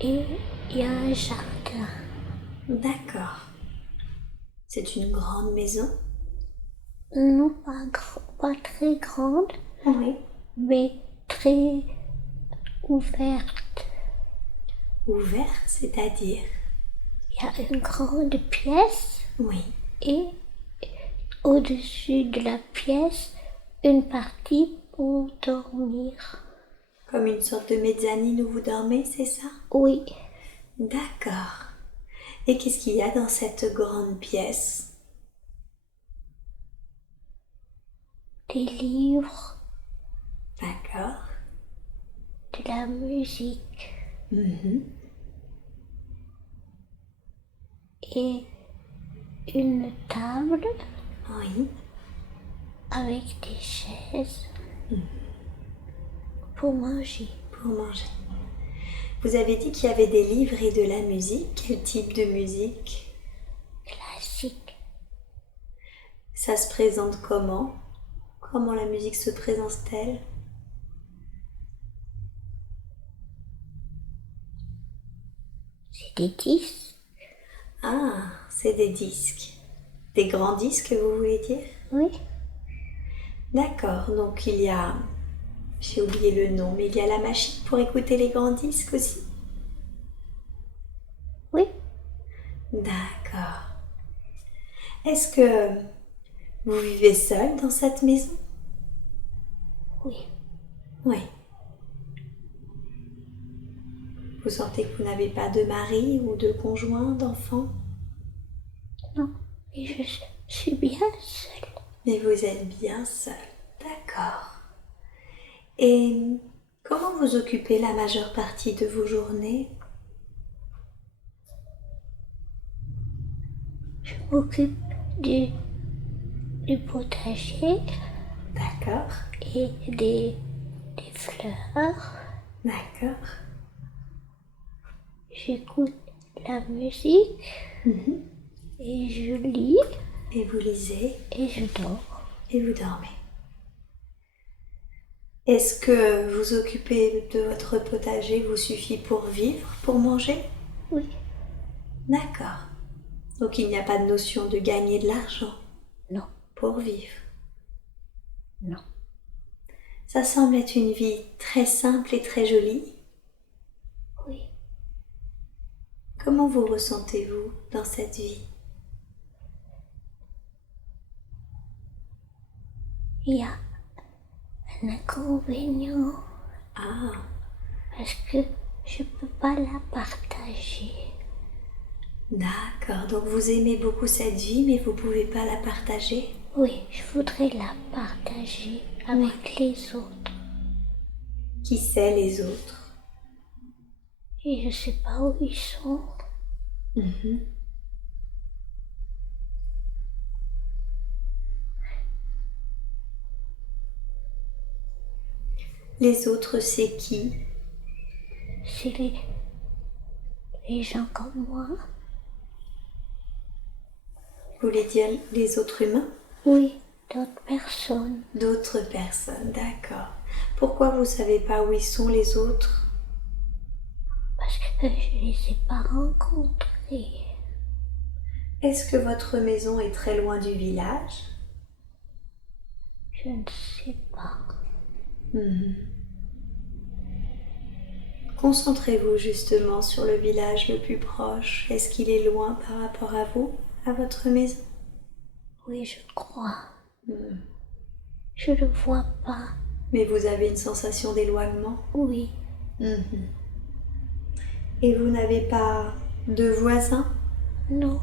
et il y a un jardin. D'accord. C'est une grande maison? Non, pas très grande, Oui. mais très ouverte. Ouverte, c'est-à-dire? Il y a une grande pièce Oui. et au-dessus de la pièce, une partie pour dormir. Comme une sorte de mezzanine où vous dormez, c'est ça? Oui, D'accord. Et qu'est-ce qu'il y a dans cette grande pièce? des livres, D'accord. de la musique et une table Oui. avec des chaises pour manger. Pour manger. Vous avez dit qu'il y avait des livres et de la musique. Quel type de musique? Classique. Ça se présente comment? Comment la musique se présente-t-elle? C'est des disques. Ah, c'est des disques. Des grands disques, vous voulez dire? Oui, D'accord, donc il y a... J'ai oublié le nom, mais il y a la machine pour écouter les grands disques aussi? oui, D'accord. Est-ce que vous vivez seul dans cette maison? oui. Oui. Vous sentez que vous n'avez pas de mari ou de conjoint, d'enfant? Non, mais je suis bien seule. Mais vous êtes bien seul. D'accord. Et comment vous occupez la majeure partie de vos journées? Je m'occupe du potager D'accord. et des fleurs. D'accord. J'écoute la musique et je lis Et vous lisez et je dors. et vous dormez. Est-ce que vous occuper de votre potager vous suffit pour vivre, pour manger? Oui, D'accord. Donc il n'y a pas de notion de gagner de l'argent non, pour vivre. non. Ça semble être une vie très simple et très jolie. Oui, Comment vous ressentez-vous dans cette vie? il y a un inconvénient Ah, parce que je peux pas la partager. d'accord. Donc vous aimez beaucoup cette vie, mais vous ne pouvez pas la partager? Oui, je voudrais la partager avec les autres. Qui sait les autres? Et je sais pas où ils sont. Les autres, c'est qui? C'est les gens comme moi. Vous voulez dire les autres humains? Oui, d'autres personnes. D'autres personnes, d'accord. Pourquoi vous savez pas où ils sont les autres? Parce que je les ai pas rencontrés. Est-ce que votre maison est très loin du village? Je ne sais pas. Concentrez-vous justement sur le village le plus proche. Est-ce qu'il est loin par rapport à vous, à votre maison? Oui, je crois. Je le vois pas. Mais vous avez une sensation d'éloignement? Oui, Et vous n'avez pas de voisins? non.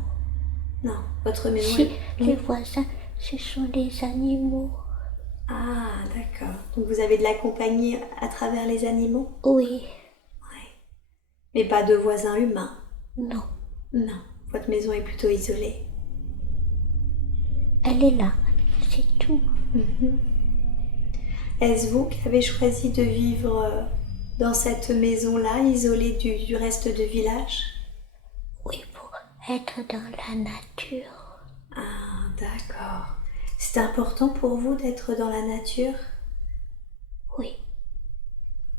Non, votre maison Si, est... les voisins, ce sont des animaux. Ah, d'accord. Donc vous avez de la compagnie à travers les animaux? Oui, Ouais. Mais pas de voisins humains? non. Non, votre maison est plutôt isolée. Elle est là, c'est tout. Est-ce vous qui avez choisi de vivre dans cette maison-là, isolée du reste du village? Oui, pour être dans la nature. Ah, d'accord. C'est important pour vous d'être dans la nature? Oui,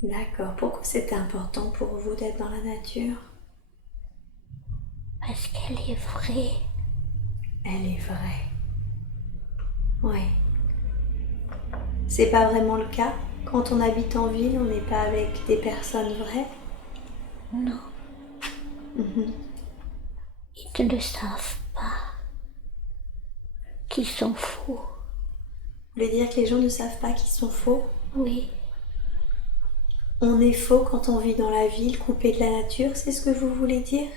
D'accord. Pourquoi c'est important pour vous d'être dans la nature? parce qu'elle est vraie. Elle est vraie. Oui. C'est pas vraiment le cas. Quand on habite en ville, on n'est pas avec des personnes vraies. Non. Ils ne le savent pas. Qu'ils sont fous. Vous voulez dire que les gens ne savent pas qu'ils sont faux? Oui, On est faux quand on vit dans la ville, coupé de la nature, c'est ce que vous voulez dire?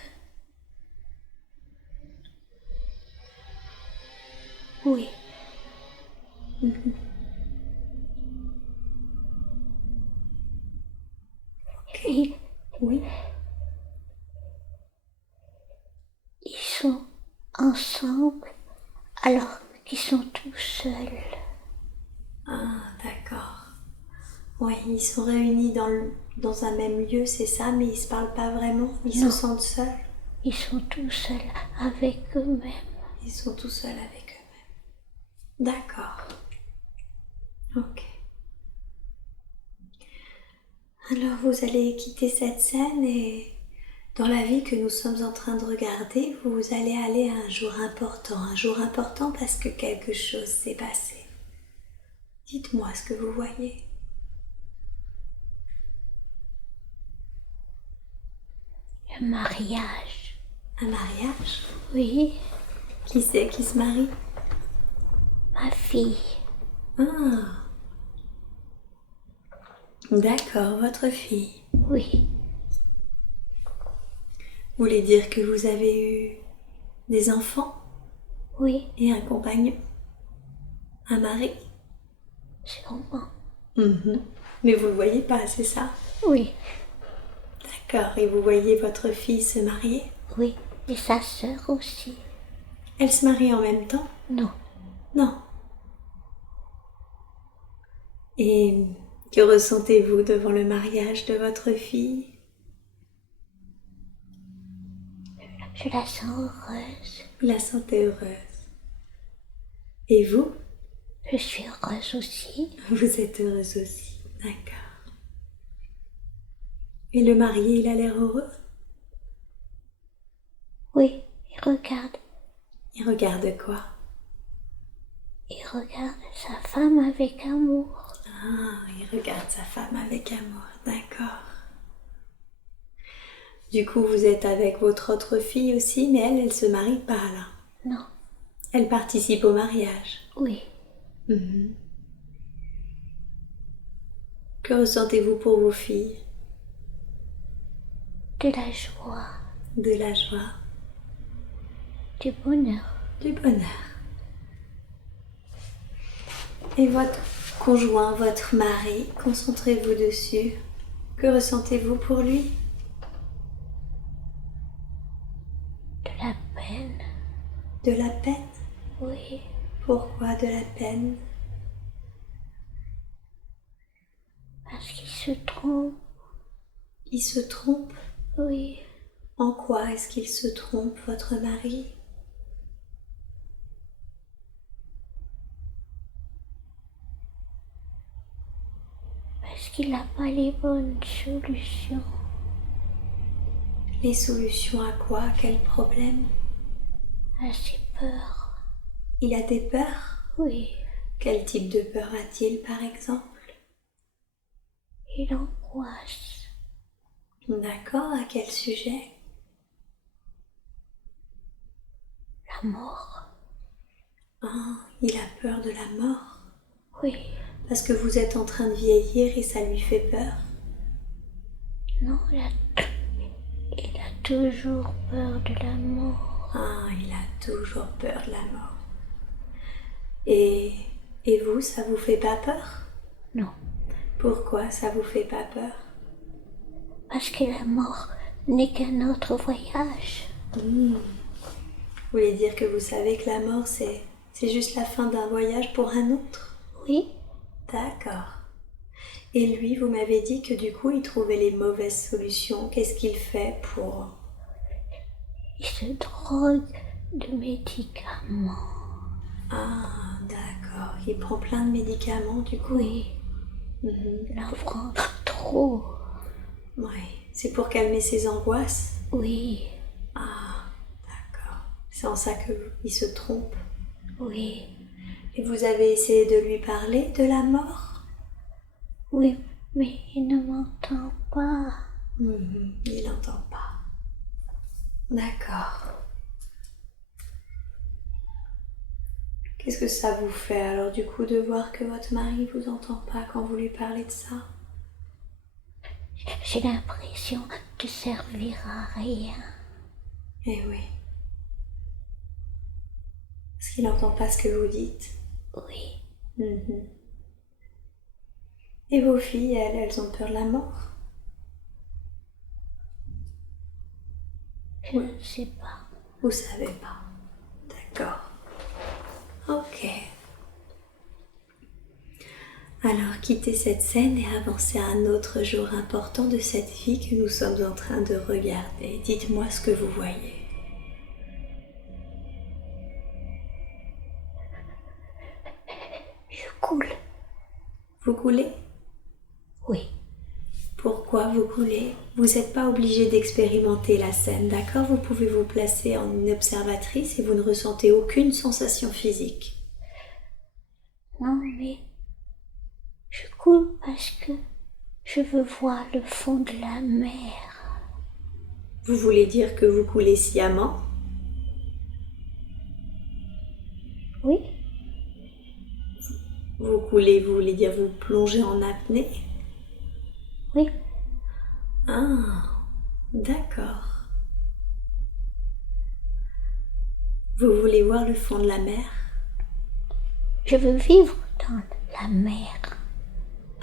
oui. Et Oui. ils sont ensemble alors qu'ils sont tout seuls. Ah, d'accord. Oui, ils sont réunis dans un même lieu, c'est ça, mais ils se parlent pas vraiment, ils Non. se sentent seuls. Ils sont tout seuls avec eux-mêmes. Ils sont tout seuls avec eux-mêmes. D'accord. Ok. Alors vous allez quitter cette scène et dans la vie que nous sommes en train de regarder, vous allez aller à un jour important parce que quelque chose s'est passé. Dites-moi ce que vous voyez. Le mariage. Un mariage? Oui, Qui c'est qui se marie? ma fille. Ah, d'accord, votre fille. Oui, Vous voulez dire que vous avez eu des enfants oui, et un compagnon? Un mari? sûrement. Mais vous le voyez pas, c'est ça? Oui, D'accord, et vous voyez votre fille se marier? oui. Et sa sœur aussi. Elle se marie en même temps? Non, Non. Et que ressentez-vous devant le mariage de votre fille? je la sens heureuse. Vous la sentez heureuse. Et vous? Je suis heureuse aussi. Vous êtes heureuse aussi. D'accord. Et le marié, il a l'air heureux? Oui, il regarde. Il regarde quoi? Il regarde sa femme avec amour. Ah, il regarde sa femme avec amour. D'accord. Du coup, vous êtes avec votre autre fille aussi, mais elle se marie pas là. Non, Elle participe au mariage. oui, Que ressentez-vous pour vos filles? de la joie, De la joie, du bonheur. du bonheur. Et votre conjoint, votre mari, concentrez-vous dessus. Que ressentez-vous pour lui? De la peine. De la peine? Oui, Pourquoi de la peine? parce se trompe. Il se trompe? Oui. En quoi est-ce qu'il se trompe, votre mari? Parce qu'il n'a pas les bonnes solutions. Les solutions à quoi? Quel problème? À ses peurs. Il a des peurs? Oui. Quel type de peur a-t-il, par exemple? Il angoisse. D'accord, à quel sujet? La mort. Ah, il a peur de la mort? Oui. Parce que vous êtes en train de vieillir et ça lui fait peur? Non, il a toujours peur de la mort. Ah, il a toujours peur de la mort. Et vous, ça vous fait pas peur? Non. Pourquoi ça vous fait pas peur? Parce que la mort n'est qu'un autre voyage. Vous voulez dire que vous savez que la mort, c'est juste la fin d'un voyage pour un autre? Oui. D'accord. Et lui, vous m'avez dit que du coup, il trouvait les mauvaises solutions. Qu'est-ce qu'il fait pour... Il se drogue de médicaments. Ah, d'accord. Il prend plein de médicaments, du coup? Oui. Il en prend trop. Oui. C'est pour calmer ses angoisses? Oui. Ah, d'accord. C'est en ça qu'il se trompe? Oui. Et vous avez essayé de lui parler de la mort? Oui, mais il ne m'entend pas. Il n'entend pas. D'accord. Qu'est-ce que ça vous fait alors du coup de voir que votre mari ne vous entend pas quand vous lui parlez de ça? J'ai l'impression de servir à rien. Eh oui. Parce qu'il n'entend pas ce que vous dites. Oui. Et vos filles, elles ont peur de la mort? Je ne sais pas. Vous savez pas. D'accord. Ok. Alors quittez cette scène et avancez à un autre jour important de cette vie que nous sommes en train de regarder. Dites-moi ce que vous voyez. Je coule. Vous coulez? Oui. Pourquoi vous coulez? Vous n'êtes pas obligé d'expérimenter la scène, d'accord? Vous pouvez vous placer en une observatrice et vous ne ressentez aucune sensation physique. Non, mais je coule parce que je veux voir le fond de la mer. Vous voulez dire que vous coulez sciemment? Oui. Vous coulez, vous voulez dire vous plongez en apnée? Oui. Ah, d'accord. Vous voulez voir le fond de la mer? Je veux vivre dans la mer.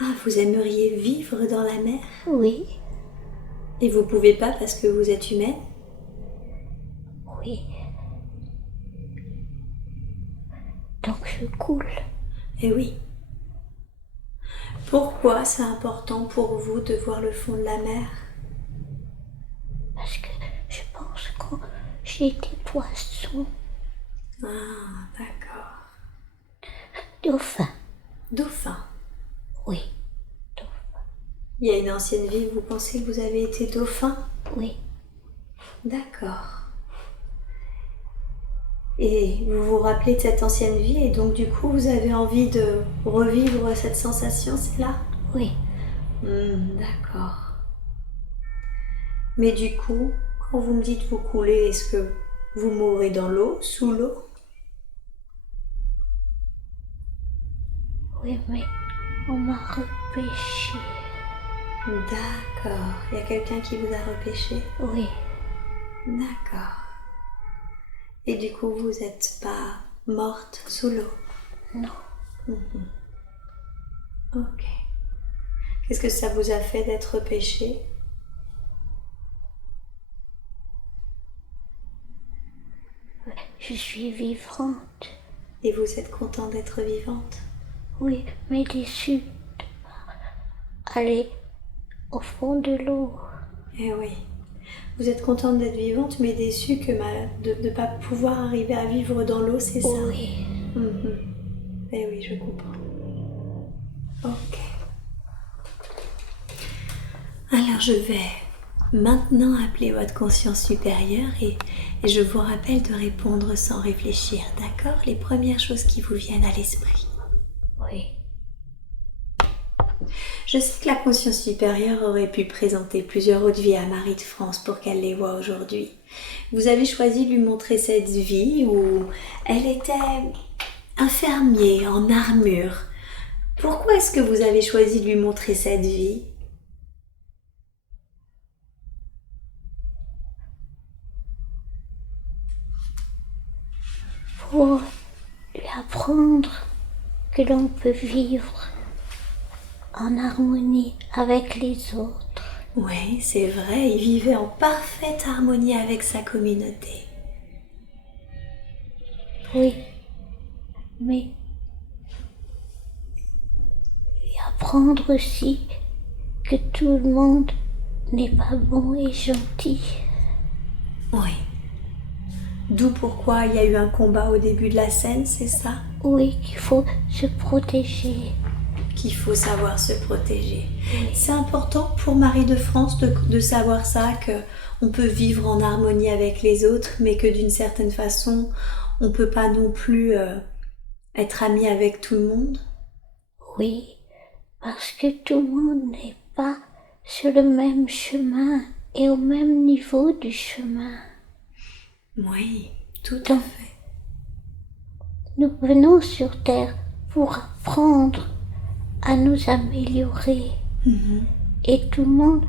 Ah, vous aimeriez vivre dans la mer? Oui. Et vous pouvez pas parce que vous êtes humaine? Oui. Donc je coule. Eh oui. Pourquoi c'est important pour vous de voir le fond de la mer? Parce que je pense que j'ai des poissons. Ah, d'accord. Dauphins. Dauphin. Oui. Dauphin. Il y a une ancienne vie, vous pensez que vous avez été dauphin? Oui. D'accord. Et vous vous rappelez de cette ancienne vie et donc du coup vous avez envie de revivre cette sensation, c'est là? Oui. D'accord. Mais du coup, quand vous me dites vous coulez, est-ce que vous mourrez dans l'eau, sous l'eau? Oui, mais on m'a repêché. D'accord. Il y a quelqu'un qui vous a repêché? Oui. D'accord. Et du coup, vous n'êtes pas morte sous l'eau? Non. Ok. Qu'est-ce que ça vous a fait d'être repêché? Je suis vivante. Et vous êtes content d'être vivante? Oui, mais déçue de pas aller au fond de l'eau. Eh oui. Vous êtes contente d'être vivante, mais déçue de ne pas pouvoir arriver à vivre dans l'eau, c'est ça? Oui. Eh oui, je comprends. Ok. Alors je vais maintenant appeler votre conscience supérieure et je vous rappelle de répondre sans réfléchir, d'accord? Les premières choses qui vous viennent à l'esprit. Oui. Je sais que la conscience supérieure aurait pu présenter plusieurs autres vies à Marie de France pour qu'elle les voie aujourd'hui. Vous avez choisi de lui montrer cette vie où elle était infirmier en armure. Pourquoi est-ce que vous avez choisi de lui montrer cette vie? Pour lui apprendre que l'on peut vivre en harmonie avec les autres. Oui, c'est vrai, il vivait en parfaite harmonie avec sa communauté. Oui, mais lui apprendre aussi que tout le monde n'est pas bon et gentil. Oui. D'où pourquoi il y a eu un combat au début de la scène, c'est ça? Oui, qu'il faut se protéger. Qu'il faut savoir se protéger. Oui. C'est important pour Marie de France de savoir ça, qu'on peut vivre en harmonie avec les autres, mais que d'une certaine façon, on ne peut pas non plus être ami avec tout le monde. Oui, parce que tout le monde n'est pas sur le même chemin et au même niveau du chemin. Oui, tout à fait. Nous venons sur Terre pour apprendre à nous améliorer. Et tout le monde,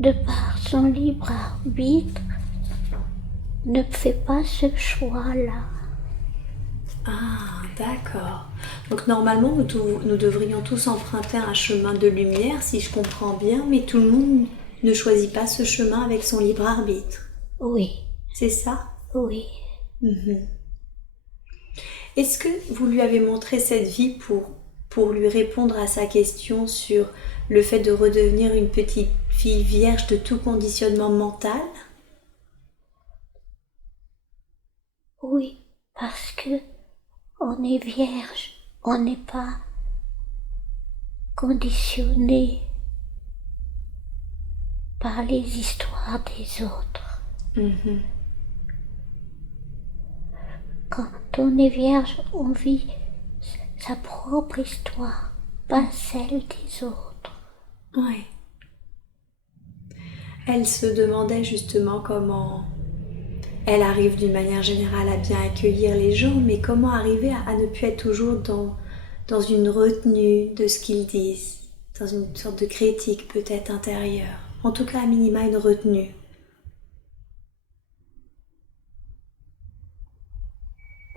de par son libre arbitre, ne fait pas ce choix-là. Ah, d'accord. Donc normalement, nous devrions tous emprunter un chemin de lumière, si je comprends bien, mais tout le monde ne choisit pas ce chemin avec son libre arbitre. Oui. C'est ça? Oui. Est-ce que vous lui avez montré cette vie pour lui répondre à sa question sur le fait de redevenir une petite fille vierge de tout conditionnement mental? Oui, parce que on est vierge, on n'est pas conditionné par les histoires des autres. Quand on est vierge, on vit sa propre histoire, pas celle des autres. Oui. Elle se demandait justement comment elle arrive d'une manière générale à bien accueillir les gens, mais comment arriver à ne plus être toujours dans une retenue de ce qu'ils disent, dans une sorte de critique peut-être intérieure. En tout cas, à minima, une retenue.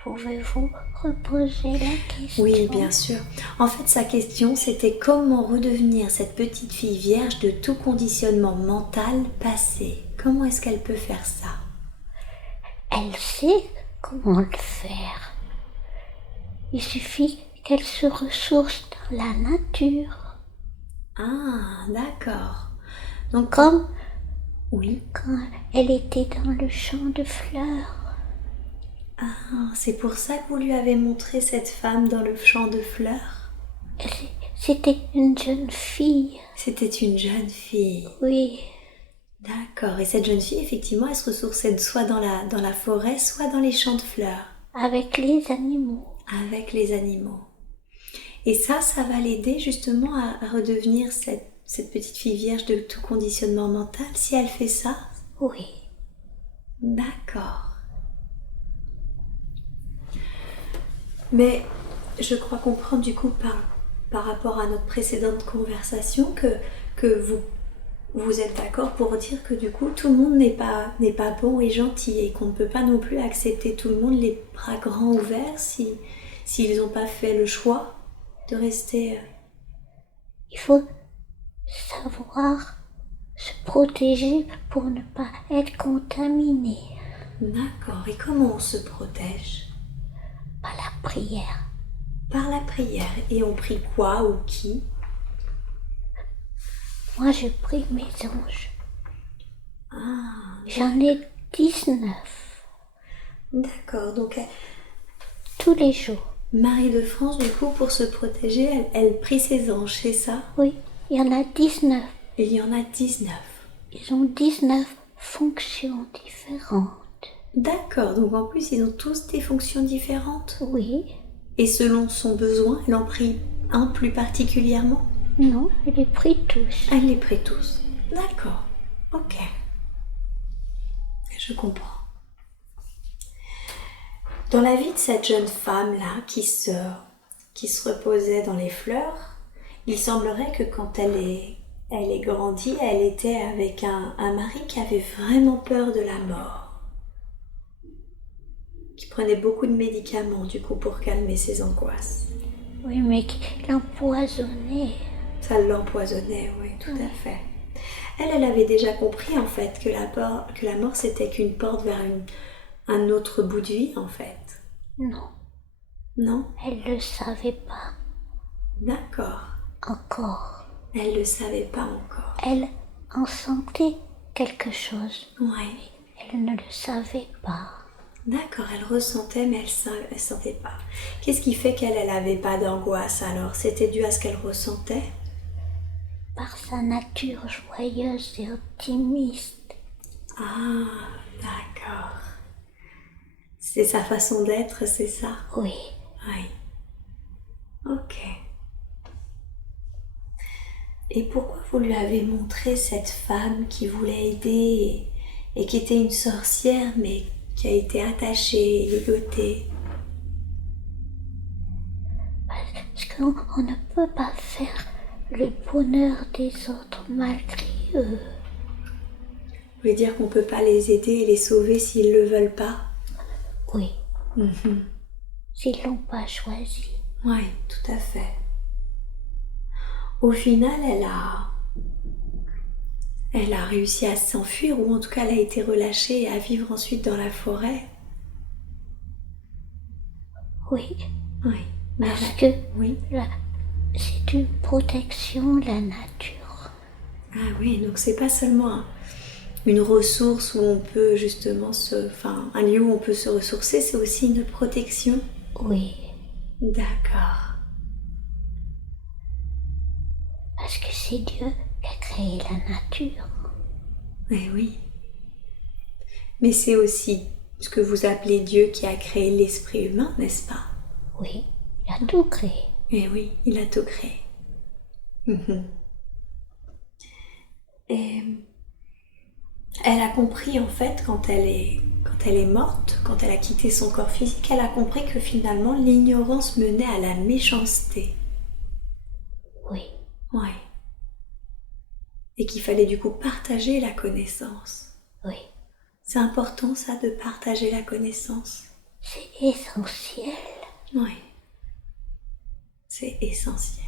Pouvez-vous reposer la question? Oui, bien sûr. En fait, sa question, c'était comment redevenir cette petite fille vierge de tout conditionnement mental passé. Comment est-ce qu'elle peut faire ça? Elle sait comment le faire. Il suffit qu'elle se ressource dans la nature. Ah, d'accord. Donc, comme oui. Quand elle était dans le champ de fleurs. Ah, c'est pour ça que vous lui avez montré cette femme dans le champ de fleurs? C'était une jeune fille. C'était une jeune fille? Oui. D'accord. Et cette jeune fille, effectivement, elle se ressourçait soit dans la forêt, soit dans les champs de fleurs? Avec les animaux. Avec les animaux. Et ça va l'aider justement à redevenir cette petite fille vierge de tout conditionnement mental, si elle fait ça? Oui. D'accord. Mais je crois comprendre du coup par rapport à notre précédente conversation que vous êtes d'accord pour dire que du coup tout le monde n'est pas bon et gentil et qu'on ne peut pas non plus accepter tout le monde les bras grands ouverts s'ils n'ont pas fait le choix de rester... Il faut savoir se protéger pour ne pas être contaminé. D'accord. Et comment on se protège? Par la prière. Par la prière. Et on prie quoi ou qui? Moi, je prie mes anges. Ah, J'en ai 19 d'accord. Donc, tous les jours. Marie de France, du coup, pour se protéger, elle prie ses anges, c'est ça? Oui, il y en a 19. Et il y en a 19. Ils ont 19 fonctions différentes. D'accord, donc en plus, ils ont tous des fonctions différentes. Oui, Et selon son besoin, elle en prie un plus particulièrement? non, je les prie tous. Elle les prie tous. D'accord, ok. Je comprends. Dans la vie de cette jeune femme-là qui se reposait dans les fleurs, il semblerait que quand elle est grandie, elle était avec un mari qui avait vraiment peur de la mort, qui prenait beaucoup de médicaments du coup pour calmer ses angoisses. Oui, mais qui l'empoisonnait. Ça l'empoisonnait, oui, tout à fait. Elle avait déjà compris en fait que la mort c'était qu'une porte vers un autre bout de vie en fait. Non, Non? elle le savait pas D'accord. encore. Elle le savait pas encore. Elle en sentait quelque chose. Ouais. Elle ne le savait pas. D'accord, elle ressentait mais elle sentait pas. Qu'est-ce qui fait qu'elle avait pas d'angoisse alors? C'était dû à ce qu'elle ressentait? Par sa nature joyeuse et optimiste. Ah, d'accord. C'est sa façon d'être, c'est ça? Oui, Oui. Ok. Et pourquoi vous lui avez montré cette femme qui voulait aider et qui était une sorcière mais qui a été attachée, ligotée? parce qu'on ne peut pas faire le bonheur des autres malgré eux. Vous voulez dire qu'on ne peut pas les aider et les sauver s'ils ne le veulent pas? Oui, s'ils l'ont pas choisi. Oui, tout à fait. Au final, elle a réussi à s'enfuir, ou en tout cas, elle a été relâchée et à vivre ensuite dans la forêt. Oui, Oui. parce que Oui. c'est une protection de la nature. Ah oui, donc c'est pas seulement une ressource où on peut justement un lieu où on peut se ressourcer, c'est aussi une protection. Oui, D'accord. parce que c'est Dieu qui a créé la nature. Eh oui. Mais c'est aussi ce que vous appelez Dieu qui a créé l'esprit humain, n'est-ce pas? Oui, il a tout créé. Eh oui, il a tout créé. Et elle a compris en fait quand elle est morte, quand elle a quitté son corps physique, elle a compris que finalement l'ignorance menait à la méchanceté. Oui, Ouais. Et qu'il fallait du coup partager la connaissance. oui, C'est important ça de partager la connaissance. c'est essentiel. Oui. C'est essentiel.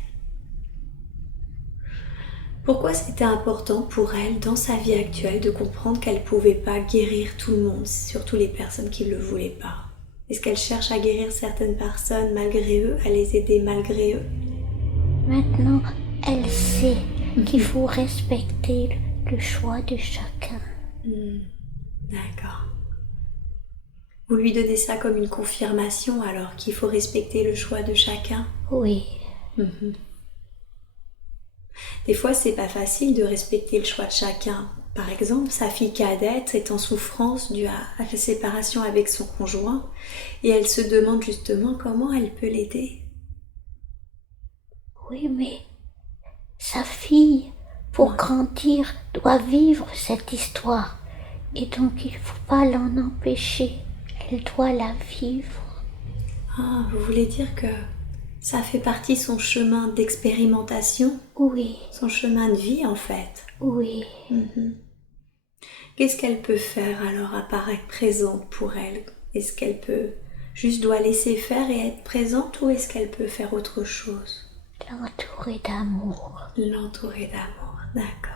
Pourquoi c'était important pour elle, dans sa vie actuelle, de comprendre qu'elle ne pouvait pas guérir tout le monde, surtout les personnes qui ne le voulaient pas? Est-ce qu'elle cherche à guérir certaines personnes malgré eux, à les aider malgré eux? Maintenant, elle sait qu'il faut respecter le choix de chacun. D'accord. Vous lui donnez ça comme une confirmation alors qu'il faut respecter le choix de chacun? Oui, Des fois, c'est pas facile de respecter le choix de chacun. Par exemple, sa fille cadette est en souffrance due à la séparation avec son conjoint et elle se demande justement comment elle peut l'aider. oui, mais sa fille, pour grandir, doit vivre cette histoire. Et donc, il ne faut pas l'en empêcher. Elle doit la vivre. Ah, vous voulez dire que ça fait partie de son chemin d'expérimentation, Oui, son chemin de vie en fait. oui. Qu'est-ce qu'elle peut faire alors à part être présente pour elle? Est-ce qu'elle peut juste doit laisser faire et être présente ou est-ce qu'elle peut faire autre chose? L'entourer d'amour. L'entourer d'amour, d'accord.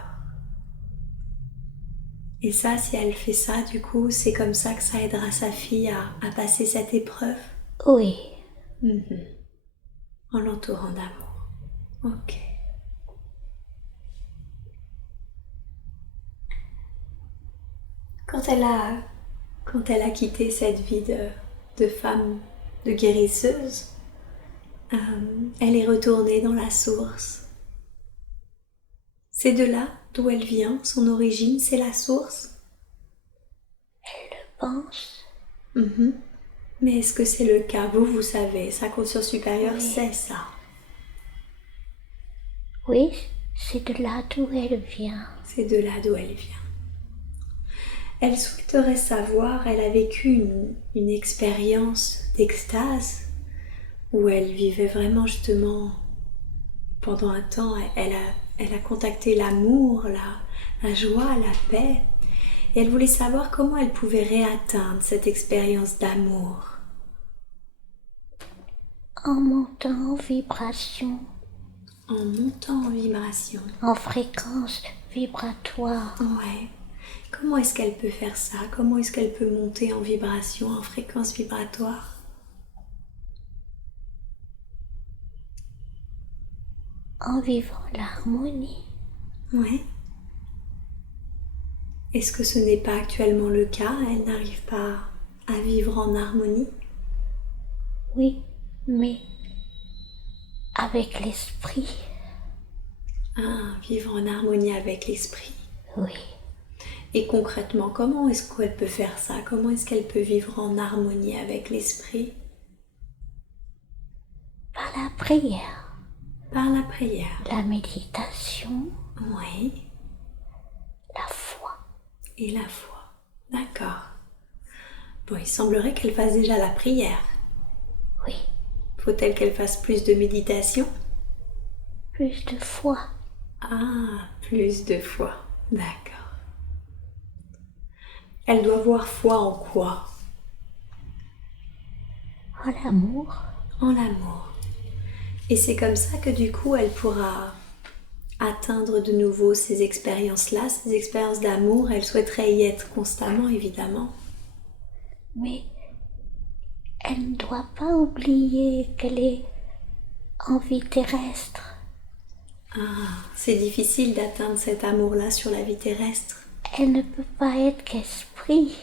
Et ça, si elle fait ça, du coup, c'est comme ça que ça aidera sa fille à passer cette épreuve? Oui, En l'entourant d'amour. Ok. Quand elle a quitté cette vie de femme, de guérisseuse, elle est retournée dans la source. C'est de là d'où elle vient, son origine, c'est la source. Elle le pense. Mais est-ce que c'est le cas? Vous savez, sa conscience supérieure sait ça. Oui, c'est de là d'où elle vient. C'est de là d'où elle vient. Elle souhaiterait savoir, elle a vécu une expérience d'extase où elle vivait vraiment justement pendant un temps, elle a contacté l'amour, la joie, la paix. Et elle voulait savoir comment elle pouvait réatteindre cette expérience d'amour. En montant en vibration. En montant en vibration. En fréquence vibratoire. Ouais. Comment est-ce qu'elle peut faire ça? Comment est-ce qu'elle peut monter en vibration, en fréquence vibratoire? En vivant l'harmonie. Ouais. Est-ce que ce n'est pas actuellement le cas? Elle n'arrive pas à vivre en harmonie? Oui, mais avec l'esprit. Ah, vivre en harmonie avec l'esprit. Oui. Et concrètement, comment est-ce qu'elle peut faire ça? Comment est-ce qu'elle peut vivre en harmonie avec l'esprit? Par la prière. Par la prière. La méditation. Oui. La foi. Et la foi. D'accord. Bon, il semblerait qu'elle fasse déjà la prière. Oui. Faut-elle qu'elle fasse plus de méditation? Plus de foi. Ah, plus de foi. D'accord. Elle doit avoir foi en quoi? En l'amour. En l'amour. Et c'est comme ça que du coup, elle pourra atteindre de nouveau ces expériences-là, ces expériences d'amour. Elle souhaiterait y être constamment, évidemment. Mais elle ne doit pas oublier qu'elle est en vie terrestre. Ah, c'est difficile d'atteindre cet amour-là sur la vie terrestre. Elle ne peut pas être qu'esprit.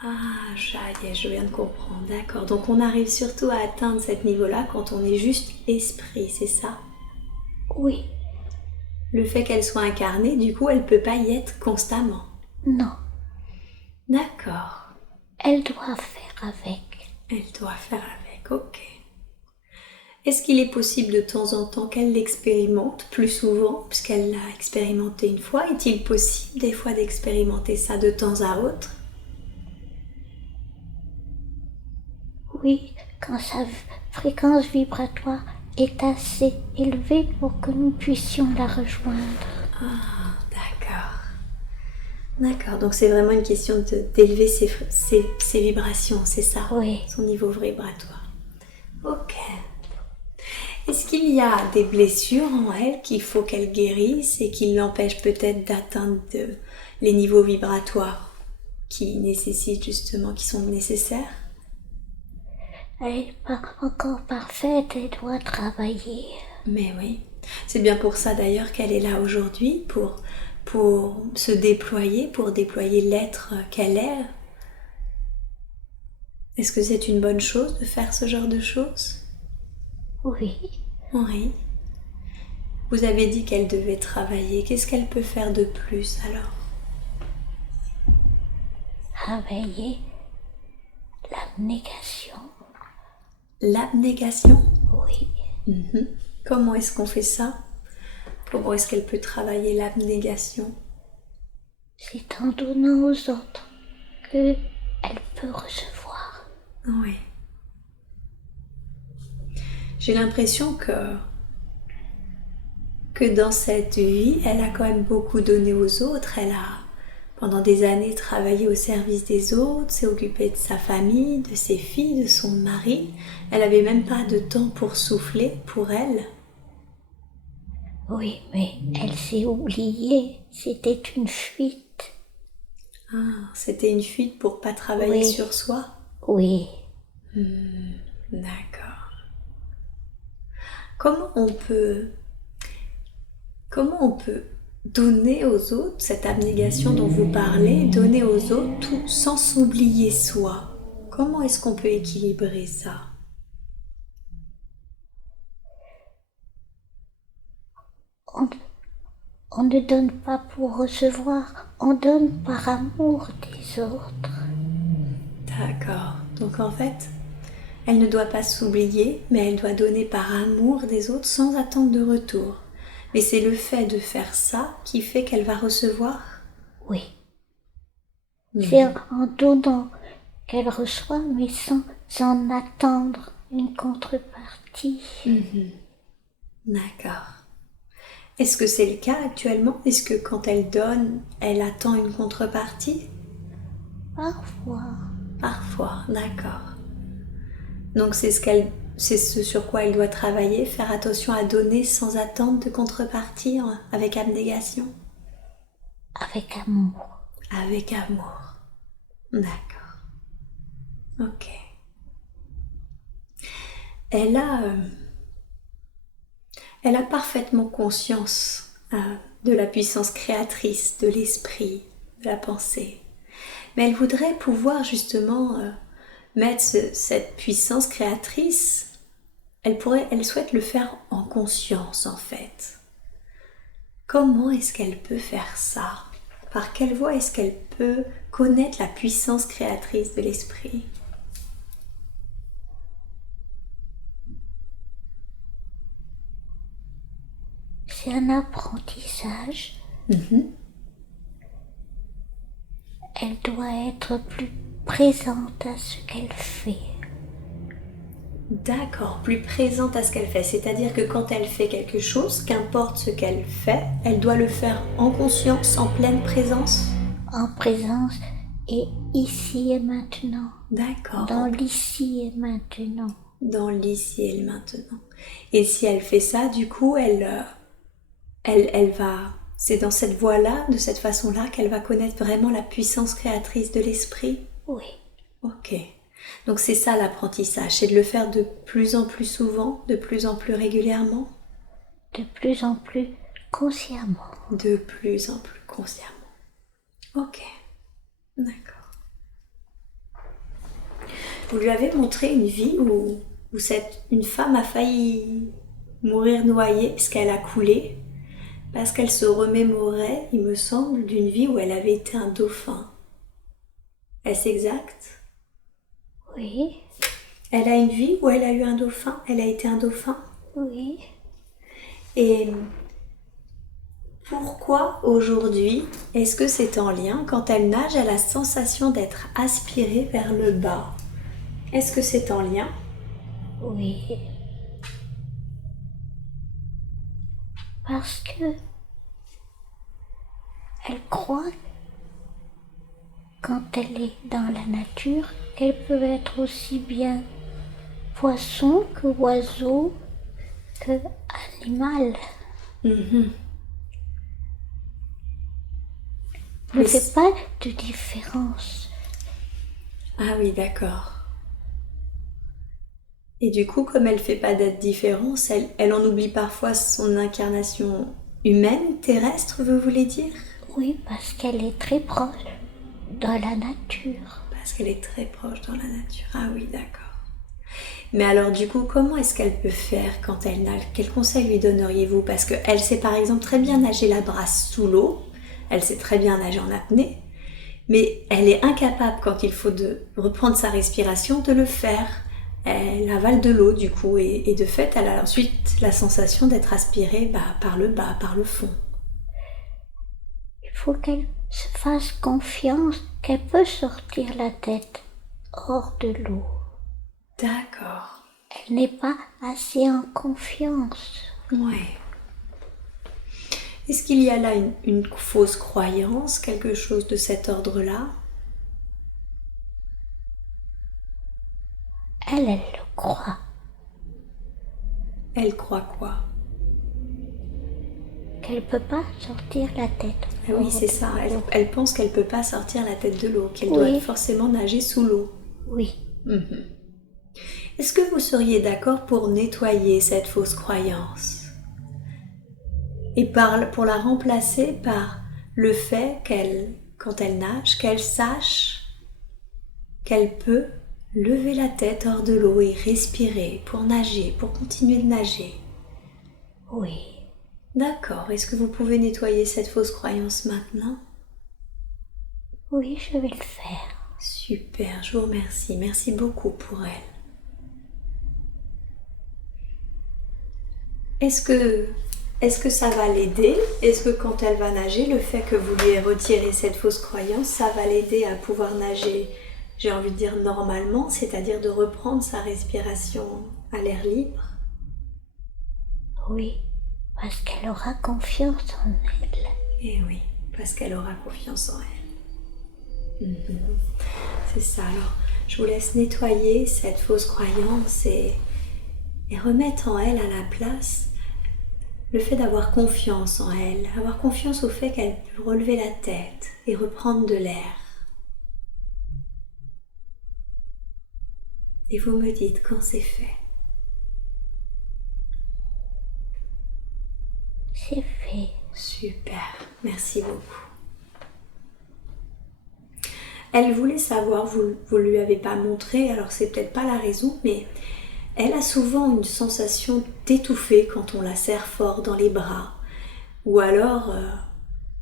Ah, je viens de comprendre, d'accord. Donc on arrive surtout à atteindre ce niveau-là quand on est juste esprit, c'est ça? Oui. Le fait qu'elle soit incarnée, du coup, elle ne peut pas y être constamment. Non. D'accord. Elle doit faire avec. Elle doit faire avec, ok. Est-ce qu'il est possible de temps en temps qu'elle l'expérimente plus souvent, puisqu'elle l'a expérimenté une fois? Est-il possible des fois d'expérimenter ça de temps à autre? Oui, quand sa fréquence vibratoire est assez élevée pour que nous puissions la rejoindre. Ah, d'accord. D'accord, donc c'est vraiment une question d'élever ses vibrations, c'est ça? Oui. Son niveau vibratoire. Ok. Est-ce qu'il y a des blessures en elle qu'il faut qu'elle guérisse et qui l'empêchent peut-être d'atteindre les niveaux vibratoires qui nécessitent justement, qui sont nécessaires? Elle n'est pas encore parfaite, elle doit travailler. Mais oui, c'est bien pour ça d'ailleurs qu'elle est là aujourd'hui, pour se déployer, pour déployer l'être qu'elle est. Est-ce que c'est une bonne chose de faire ce genre de choses? Oui. Oui. Vous avez dit qu'elle devait travailler. Qu'est-ce qu'elle peut faire de plus alors? Travailler l'abnégation. L'abnégation? Oui. Comment est-ce qu'on fait ça? Comment est-ce qu'elle peut travailler l'abnégation? C'est en donnant aux autres qu'elle peut recevoir. Oui. J'ai l'impression que dans cette vie, elle a quand même beaucoup donné aux autres. Elle a, pendant des années, travaillé au service des autres, s'est occupée de sa famille, de ses filles, de son mari. Elle n'avait même pas de temps pour souffler pour elle. Oui, mais elle s'est oubliée. C'était une fuite. Ah, c'était une fuite pour pas travailler sur soi? Oui. D'accord. Comment on peut donner aux autres, cette abnégation dont vous parlez, donner aux autres tout sans s'oublier soi. Comment est-ce qu'on peut équilibrer ça? On ne donne pas pour recevoir, on donne par amour des autres. D'accord. Donc en fait, elle ne doit pas s'oublier, mais elle doit donner par amour des autres sans attendre de retour. Mais c'est le fait de faire ça qui fait qu'elle va recevoir? Oui. C'est en donnant qu'elle reçoit, mais sans en attendre une contrepartie. D'accord. Est-ce que c'est le cas actuellement? Ce que quand elle donne, elle attend une contrepartie? Parfois. Parfois, d'accord. Donc c'est ce sur quoi elle doit travailler, faire attention à donner sans attendre de contrepartie, avec abnégation? Avec amour. Avec amour. D'accord. Ok. Elle a parfaitement conscience de la puissance créatrice de l'esprit, de la pensée. Mais elle voudrait pouvoir justement mettre cette puissance créatrice, elle souhaite le faire en conscience en fait. Comment est-ce qu'elle peut faire ça? Par quelle voie est-ce qu'elle peut connaître la puissance créatrice de l'esprit? C'est un apprentissage. Elle doit être plus présente à ce qu'elle fait. D'accord, plus présente à ce qu'elle fait. C'est-à-dire que quand elle fait quelque chose, qu'importe ce qu'elle fait, elle doit le faire en conscience, en pleine présence? En présence et ici et maintenant. D'accord. Dans l'ici et maintenant. Dans l'ici et le maintenant. Et si elle fait ça, du coup, elle va... C'est dans cette voie-là, de cette façon-là, qu'elle va connaître vraiment la puissance créatrice de l'esprit? Oui. Ok. Donc c'est ça l'apprentissage, c'est de le faire de plus en plus souvent, de plus en plus régulièrement? De plus en plus consciemment. De plus en plus consciemment. Ok. D'accord. Vous lui avez montré une vie où une femme a failli mourir noyée parce qu'elle a coulé, parce qu'elle se remémorait, il me semble, d'une vie où elle avait été un dauphin. Est-ce exact? Oui. Elle a une vie où elle a eu un dauphin? Elle a été un dauphin? Oui. Et pourquoi aujourd'hui est-ce que c'est en lien? Quand elle nage, elle a la sensation d'être aspirée vers le bas. Est-ce que c'est en lien? Oui. Parce que elle croit, quand elle est dans la nature, qu'elle peut être aussi bien poisson que oiseau que animal. Ne fait pas de différence. Ah oui, d'accord. Et du coup, comme elle ne fait pas de différence, elle en oublie parfois son incarnation humaine, terrestre, vous voulez dire? Oui, parce qu'elle est très proche dans la nature. Parce qu'elle est très proche dans la nature. Ah oui, d'accord. Mais alors du coup, comment est-ce qu'elle peut faire quand elle nage? Quel conseil lui donneriez-vous? Parce qu'elle sait par exemple très bien nager la brasse sous l'eau, elle sait très bien nager en apnée, mais elle est incapable quand il faut reprendre sa respiration de le faire. Elle avale de l'eau du coup et de fait elle a ensuite la sensation d'être aspirée par le bas, par le fond. Il faut qu'elle se fasse confiance qu'elle peut sortir la tête hors de l'eau. D'accord. Elle n'est pas assez en confiance. Ouais. Est-ce qu'il y a là une fausse croyance, quelque chose de cet ordre-là? Elle le croit. Elle croit quoi? Qu'elle ne peut pas sortir la tête. Ah oui, c'est ça. Elle pense qu'elle ne peut pas sortir la tête de l'eau, qu'elle doit forcément nager sous l'eau. Oui. Est-ce que vous seriez d'accord pour nettoyer cette fausse croyance Et pour la remplacer par le fait qu'elle, quand elle nage, qu'elle sache qu'elle peut lever la tête hors de l'eau et respirer pour nager, pour continuer de nager. Oui. D'accord. Est-ce que vous pouvez nettoyer cette fausse croyance maintenant? Oui, je vais le faire. Super, je vous remercie. Merci beaucoup pour elle. Est-ce que ça va l'aider? Est-ce que quand elle va nager, le fait que vous lui ayez retiré cette fausse croyance, ça va l'aider à pouvoir nager, j'ai envie de dire normalement, c'est-à-dire de reprendre sa respiration à l'air libre? Oui, parce qu'elle aura confiance en elle. Eh oui, parce qu'elle aura confiance en elle. C'est ça. Alors, je vous laisse nettoyer cette fausse croyance et remettre en elle à la place le fait d'avoir confiance en elle, avoir confiance au fait qu'elle peut relever la tête et reprendre de l'air. Et vous me dites quand c'est fait. C'est fait. Super, merci beaucoup. Elle voulait savoir, vous ne lui avez pas montré, alors c'est peut-être pas la raison, mais elle a souvent une sensation d'étouffer quand on la serre fort dans les bras. Ou alors,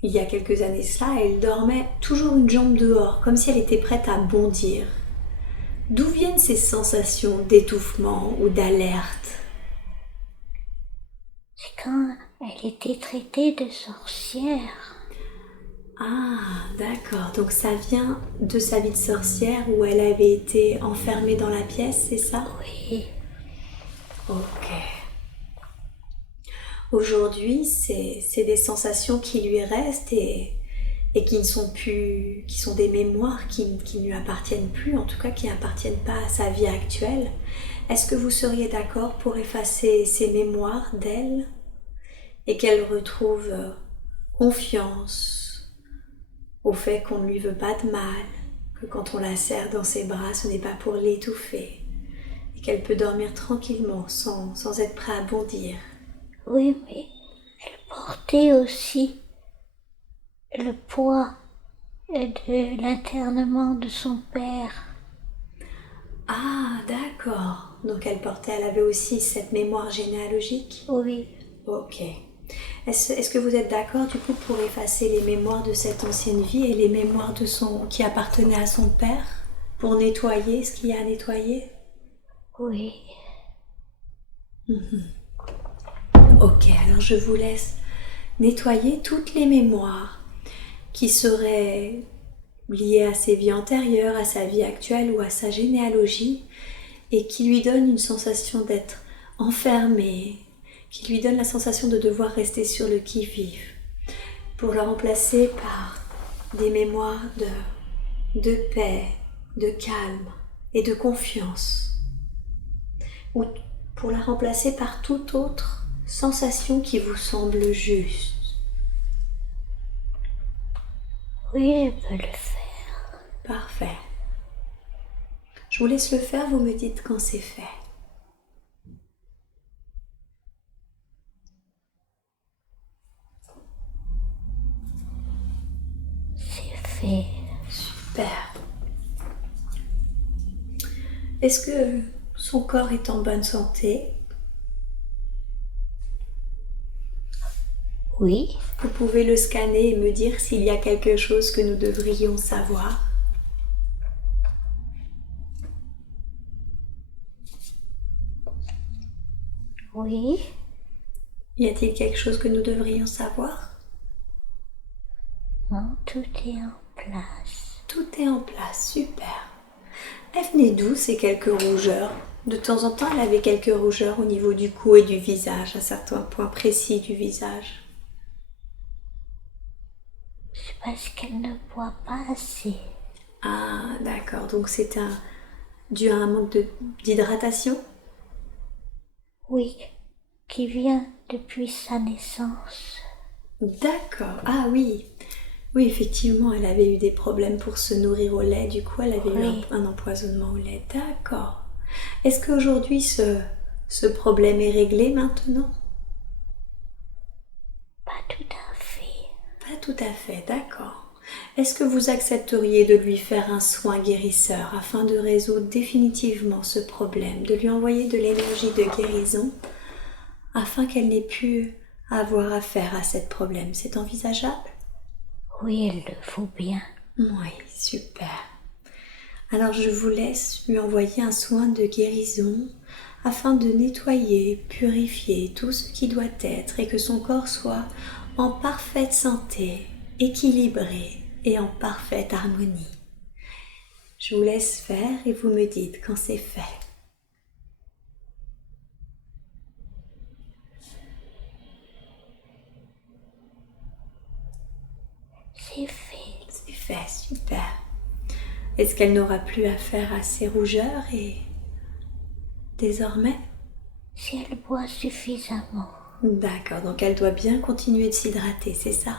il y a quelques années cela, elle dormait toujours une jambe dehors, comme si elle était prête à bondir. D'où viennent ces sensations d'étouffement ou d'alerte? C'est quand elle était traitée de sorcière. Ah, d'accord. Donc ça vient de sa vie de sorcière où elle avait été enfermée dans la pièce, c'est ça? Oui. Ok. Aujourd'hui, c'est des sensations qui lui restent et qui ne sont plus, qui sont des mémoires qui ne lui appartiennent plus, en tout cas qui n'appartiennent pas à sa vie actuelle. Est-ce que vous seriez d'accord pour effacer ces mémoires d'elle et qu'elle retrouve confiance au fait qu'on ne lui veut pas de mal, que quand on la serre dans ses bras, ce n'est pas pour l'étouffer, et qu'elle peut dormir tranquillement sans être prête à bondir? Oui, mais elle portait aussi le poids de l'internement de son père. Ah, d'accord. Donc elle avait aussi cette mémoire généalogique? Oui. Ok. Est-ce que vous êtes d'accord du coup pour effacer les mémoires de cette ancienne vie et les mémoires qui appartenaient à son père, pour nettoyer ce qu'il y a à nettoyer? Oui. Ok, alors je vous laisse nettoyer toutes les mémoires qui seraient liées à ses vies antérieures, à sa vie actuelle ou à sa généalogie et qui lui donnent une sensation d'être enfermée, qui lui donne la sensation de devoir rester sur le qui-vive, pour la remplacer par des mémoires de paix, de calme et de confiance, ou pour la remplacer par toute autre sensation qui vous semble juste. Oui, je peux le faire. Parfait. Je vous laisse le faire, vous me dites quand c'est fait. C'est fait. Super. Est-ce que son corps est en bonne santé? Oui. Vous pouvez le scanner et me dire s'il y a quelque chose que nous devrions savoir. Oui. Y a-t-il quelque chose que nous devrions savoir? Non, tout est en place. Tout est en place, super. Elles venaient d'où ces quelques rougeurs? De temps en temps, elle avait quelques rougeurs au niveau du cou et du visage, à certains points précis du visage. C'est parce qu'elle ne boit pas assez. Ah, d'accord. Donc c'est dû à un manque d'hydratation? Oui, qui vient depuis sa naissance. D'accord. Ah oui. Oui, effectivement, elle avait eu des problèmes pour se nourrir au lait. Du coup, elle avait eu un empoisonnement au lait. D'accord. Est-ce qu'aujourd'hui, ce problème est réglé maintenant? Pas tout à fait. Pas tout à fait, d'accord. Est-ce que vous accepteriez de lui faire un soin guérisseur afin de résoudre définitivement ce problème, de lui envoyer de l'énergie de guérison afin qu'elle n'ait plus à avoir affaire à ce problème? C'est envisageable? Oui, elle le faut bien. Oui, super. Alors je vous laisse lui envoyer un soin de guérison afin de nettoyer, purifier tout ce qui doit être et que son corps soit en parfaite santé, équilibré et en parfaite harmonie. Je vous laisse faire et vous me dites quand c'est fait. C'est fait. C'est fait, super. Est-ce qu'elle n'aura plus affaire à ces rougeurs et désormais? Si elle boit suffisamment. D'accord, donc elle doit bien continuer de s'hydrater, c'est ça?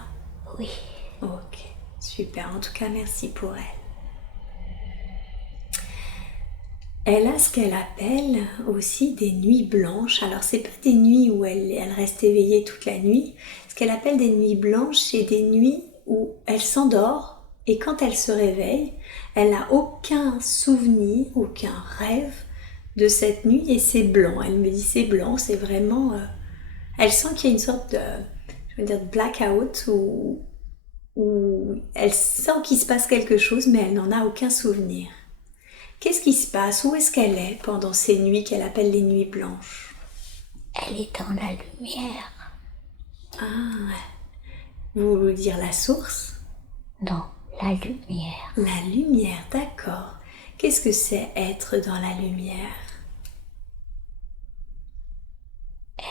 Oui. Ok, super. En tout cas, merci pour elle. Elle a ce qu'elle appelle aussi des nuits blanches. Alors, c'est pas des nuits où elle reste éveillée toute la nuit. Ce qu'elle appelle des nuits blanches, c'est des nuits où elle s'endort et quand elle se réveille, elle n'a aucun souvenir, aucun rêve de cette nuit et c'est blanc. Elle me dit c'est blanc, c'est vraiment... Elle sent qu'il y a une sorte de, je veux dire, de blackout où elle sent qu'il se passe quelque chose mais elle n'en a aucun souvenir. Qu'est-ce qui se passe? Où est-ce qu'elle est pendant ces nuits qu'elle appelle les nuits blanches? Elle est dans la lumière. Ah, vous voulez dire la source? Non, la lumière. La lumière, d'accord. Qu'est-ce que c'est être dans la lumière?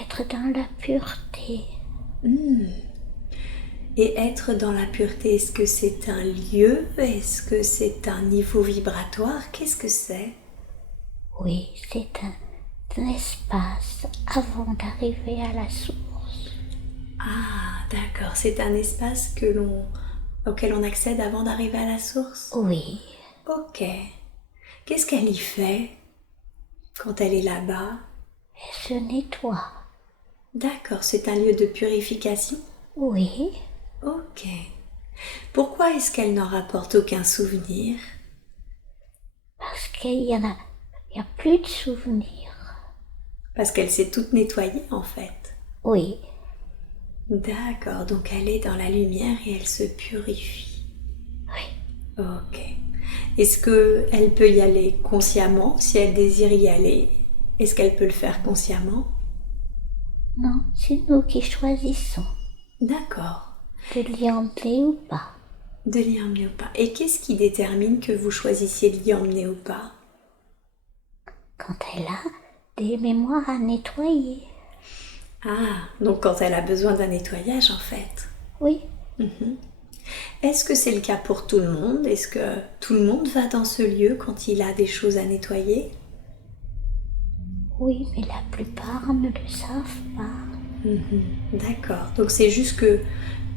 Être dans la pureté. Et être dans la pureté, est-ce que c'est un lieu? Est-ce que c'est un niveau vibratoire? Qu'est-ce que c'est? Oui, c'est un espace avant d'arriver à la source. Ah, d'accord. C'est un espace auquel on accède avant d'arriver à la source? Oui. Ok. Qu'est-ce qu'elle y fait quand elle est là-bas? Elle se nettoie. D'accord, c'est un lieu de purification? Oui. Ok. Pourquoi est-ce qu'elle n'en rapporte aucun souvenir? Parce qu'il y a plus de souvenirs. Parce qu'elle s'est toute nettoyée en fait. Oui. D'accord, donc elle est dans la lumière et elle se purifie. Oui. Ok. Est-ce qu'elle peut y aller consciemment si elle désire y aller? Est-ce qu'elle peut le faire consciemment? Non, c'est nous qui choisissons D'accord. de l'y emmener ou pas. De l'y emmener ou pas. Et qu'est-ce qui détermine que vous choisissiez de l'y emmener ou pas? Quand elle a des mémoires à nettoyer. Ah, donc quand elle a besoin d'un nettoyage en fait. Oui. Est-ce que c'est le cas pour tout le monde? Est-ce que tout le monde va dans ce lieu quand il a des choses à nettoyer? Oui, mais la plupart ne le savent pas. D'accord. Donc c'est juste que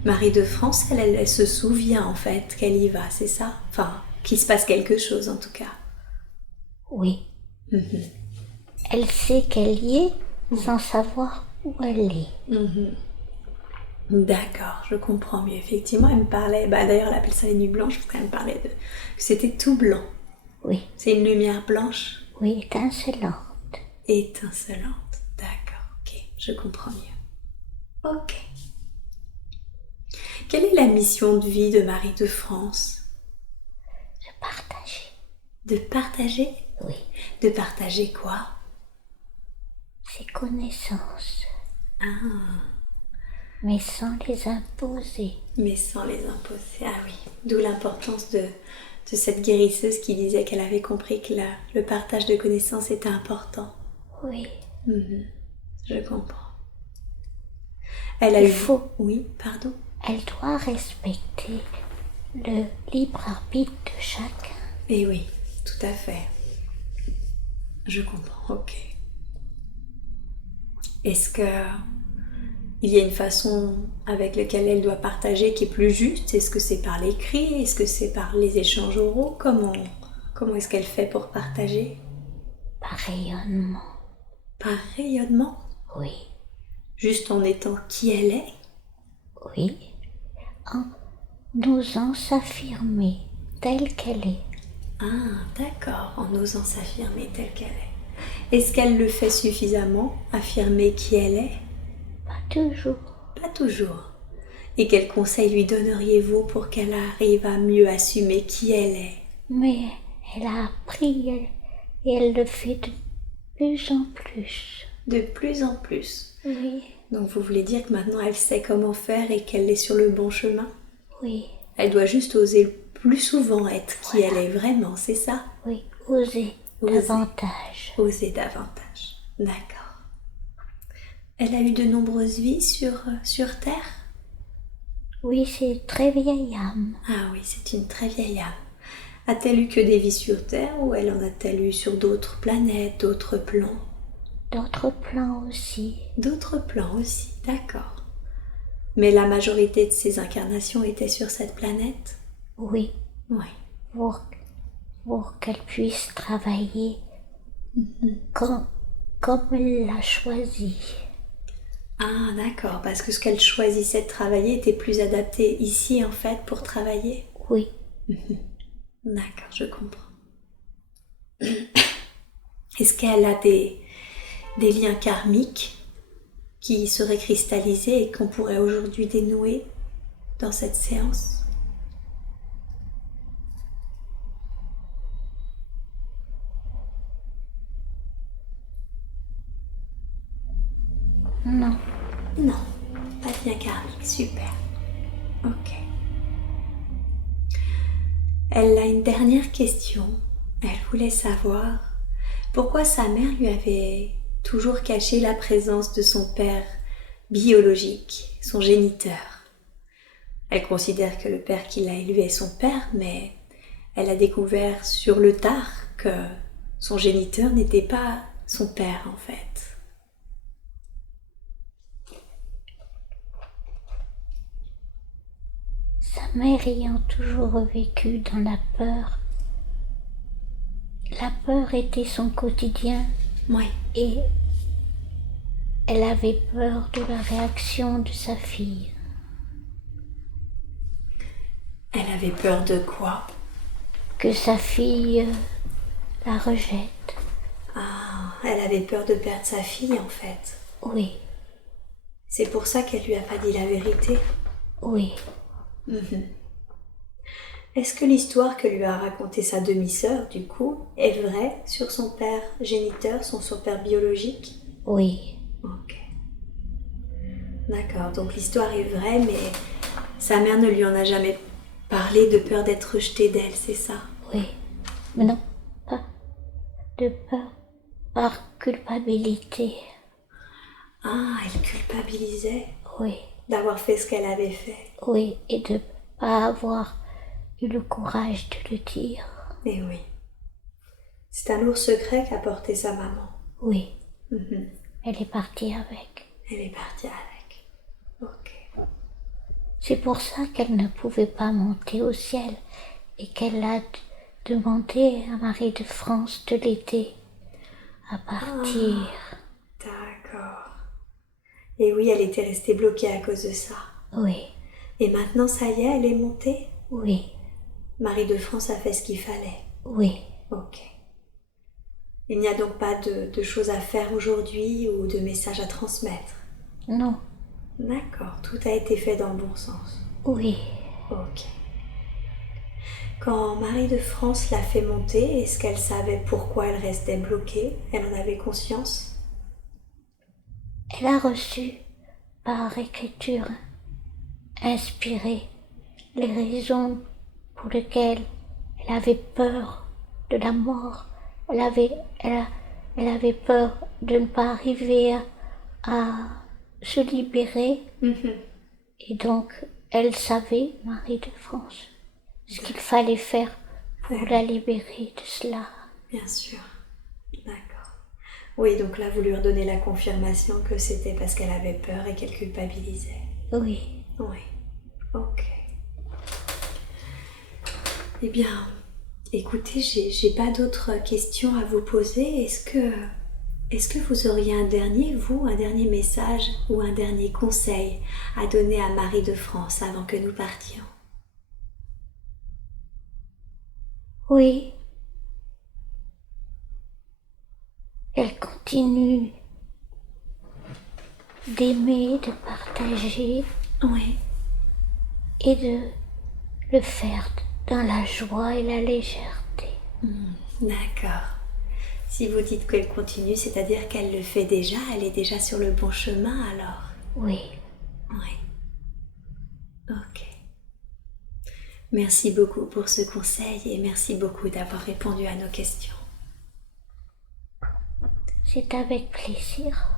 Marie de France, elle se souvient en fait qu'elle y va, c'est ça? Enfin, qu'il se passe quelque chose en tout cas. Oui. Elle sait qu'elle y est sans savoir où elle est. D'accord, je comprends mieux. Effectivement, elle me parlait, d'ailleurs elle appelle ça les nuits blanches parce qu'elle me parlait que c'était tout blanc. Oui. C'est une lumière blanche? Oui, étincelante. Étincelante. D'accord, ok, je comprends mieux. Ok. Quelle est la mission de vie de Marie de France? De partager. De partager? Oui. De partager quoi? Ses connaissances. Ah, Mais sans les imposer. mais sans les imposer. Ah oui, d'où l'importance de cette guérisseuse qui disait qu'elle avait compris que le partage de connaissances était important. Oui. Je comprends. Elle a Il eu... faut. Oui, pardon. Elle doit respecter le libre arbitre de chacun. Eh oui, tout à fait. Je comprends, ok. Est-ce que il y a une façon avec laquelle elle doit partager qui est plus juste? Est-ce que c'est par l'écrit? Est-ce que c'est par les échanges oraux? Comment est-ce qu'elle fait pour partager? Par rayonnement. Par rayonnement? Oui. Juste en étant qui elle est? Oui, en n'osant s'affirmer telle qu'elle est. Ah, d'accord, en osant s'affirmer telle qu'elle est. Est-ce qu'elle le fait suffisamment, affirmer qui elle est? Pas toujours. Pas toujours. Et quels conseils lui donneriez-vous pour qu'elle arrive à mieux assumer qui elle est? Mais elle a appris et elle le fait de plus en plus. De plus en plus. Oui, Donc vous voulez dire que maintenant elle sait comment faire et qu'elle est sur le bon chemin? oui, Elle doit juste oser plus souvent être qui elle est vraiment, c'est ça? oui, oser Oser. davantage. Oser davantage. D'accord. Elle a eu de nombreuses vies sur Terre? Oui, c'est très vieille âme. Ah oui, c'est une très vieille âme. A-t-elle eu que des vies sur Terre ou elle en a-t-elle eu sur d'autres planètes, d'autres plans? D'autres plans aussi. D'autres plans aussi, d'accord. Mais la majorité de ses incarnations étaient sur cette planète? Oui, Oui. pour qu'elle puisse travailler comme elle l'a choisi. Ah d'accord, parce que ce qu'elle choisissait de travailler était plus adapté ici en fait pour travailler? Oui, D'accord, je comprends. Est-ce qu'elle a des liens karmiques qui seraient cristallisés et qu'on pourrait aujourd'hui dénouer dans cette séance? non, Non, pas de lien karmique, super. Ok. Elle a une dernière question. Elle voulait savoir pourquoi sa mère lui avait toujours caché la présence de son père biologique, son géniteur. Elle considère que le père qui l'a élevée est son père, mais elle a découvert sur le tard que son géniteur n'était pas son père en fait. sa mère ayant toujours vécu dans la peur était son quotidien Oui, et elle avait peur de la réaction de sa fille. elle avait peur de quoi? Que sa fille la rejette. Ah, elle avait peur de perdre sa fille en fait. Oui, C'est pour ça qu'elle lui a pas dit la vérité. oui, Est-ce que l'histoire que lui a racontée sa demi-sœur, du coup, est vraie sur son père géniteur, son père biologique? oui, Ok. D'accord, donc l'histoire est vraie, mais sa mère ne lui en a jamais parlé de peur d'être rejetée d'elle, c'est ça? oui. Mais non, pas de peur, par culpabilité. Ah, elle culpabilisait Oui, d'avoir fait ce qu'elle avait fait. oui, et de pas avoir eu le courage de le dire. Eh oui. C'est un lourd secret qu'a porté sa maman. Oui, Mhm. elle est partie avec. Elle est partie avec. Ok. C'est pour ça qu'elle ne pouvait pas monter au ciel et qu'elle a demandé à Marie de France de l'aider à partir. D'accord. Et oui, elle était restée bloquée à cause de ça. Oui, Et maintenant, ça y est, elle est montée? oui, Marie de France a fait ce qu'il fallait. oui, Ok. Il n'y a donc pas de choses à faire aujourd'hui ou de messages à transmettre? non, D'accord, tout a été fait dans le bon sens. oui. Ok. Quand Marie de France l'a fait monter, est-ce qu'elle savait pourquoi elle restait bloquée? Elle en avait conscience? Elle a reçu par écriture inspirée les raisons pour lesquelles elle avait peur de la mort. Elle avait peur de ne pas arriver à se libérer. Et donc, elle savait, Marie de France, ce qu'il fallait faire pour la libérer de cela. Bien sûr. D'accord. Oui, donc là, vous lui redonnez la confirmation que c'était parce qu'elle avait peur et qu'elle culpabilisait. Oui, Oui. Ok. Eh bien, écoutez, j'ai pas d'autres questions à vous poser. Est-ce que Est-ce que vous auriez un dernier message ou un dernier conseil à donner à Marie de France avant que nous partions? Oui, elle continue d'aimer, de partager Oui, et de le faire dans la joie et la légèreté. d'accord. Si vous dites qu'elle continue, c'est-à-dire qu'elle le fait déjà, elle est déjà sur le bon chemin alors? Oui, Oui, ok. Merci beaucoup pour ce conseil et merci beaucoup d'avoir répondu à nos questions. c'est avec plaisir.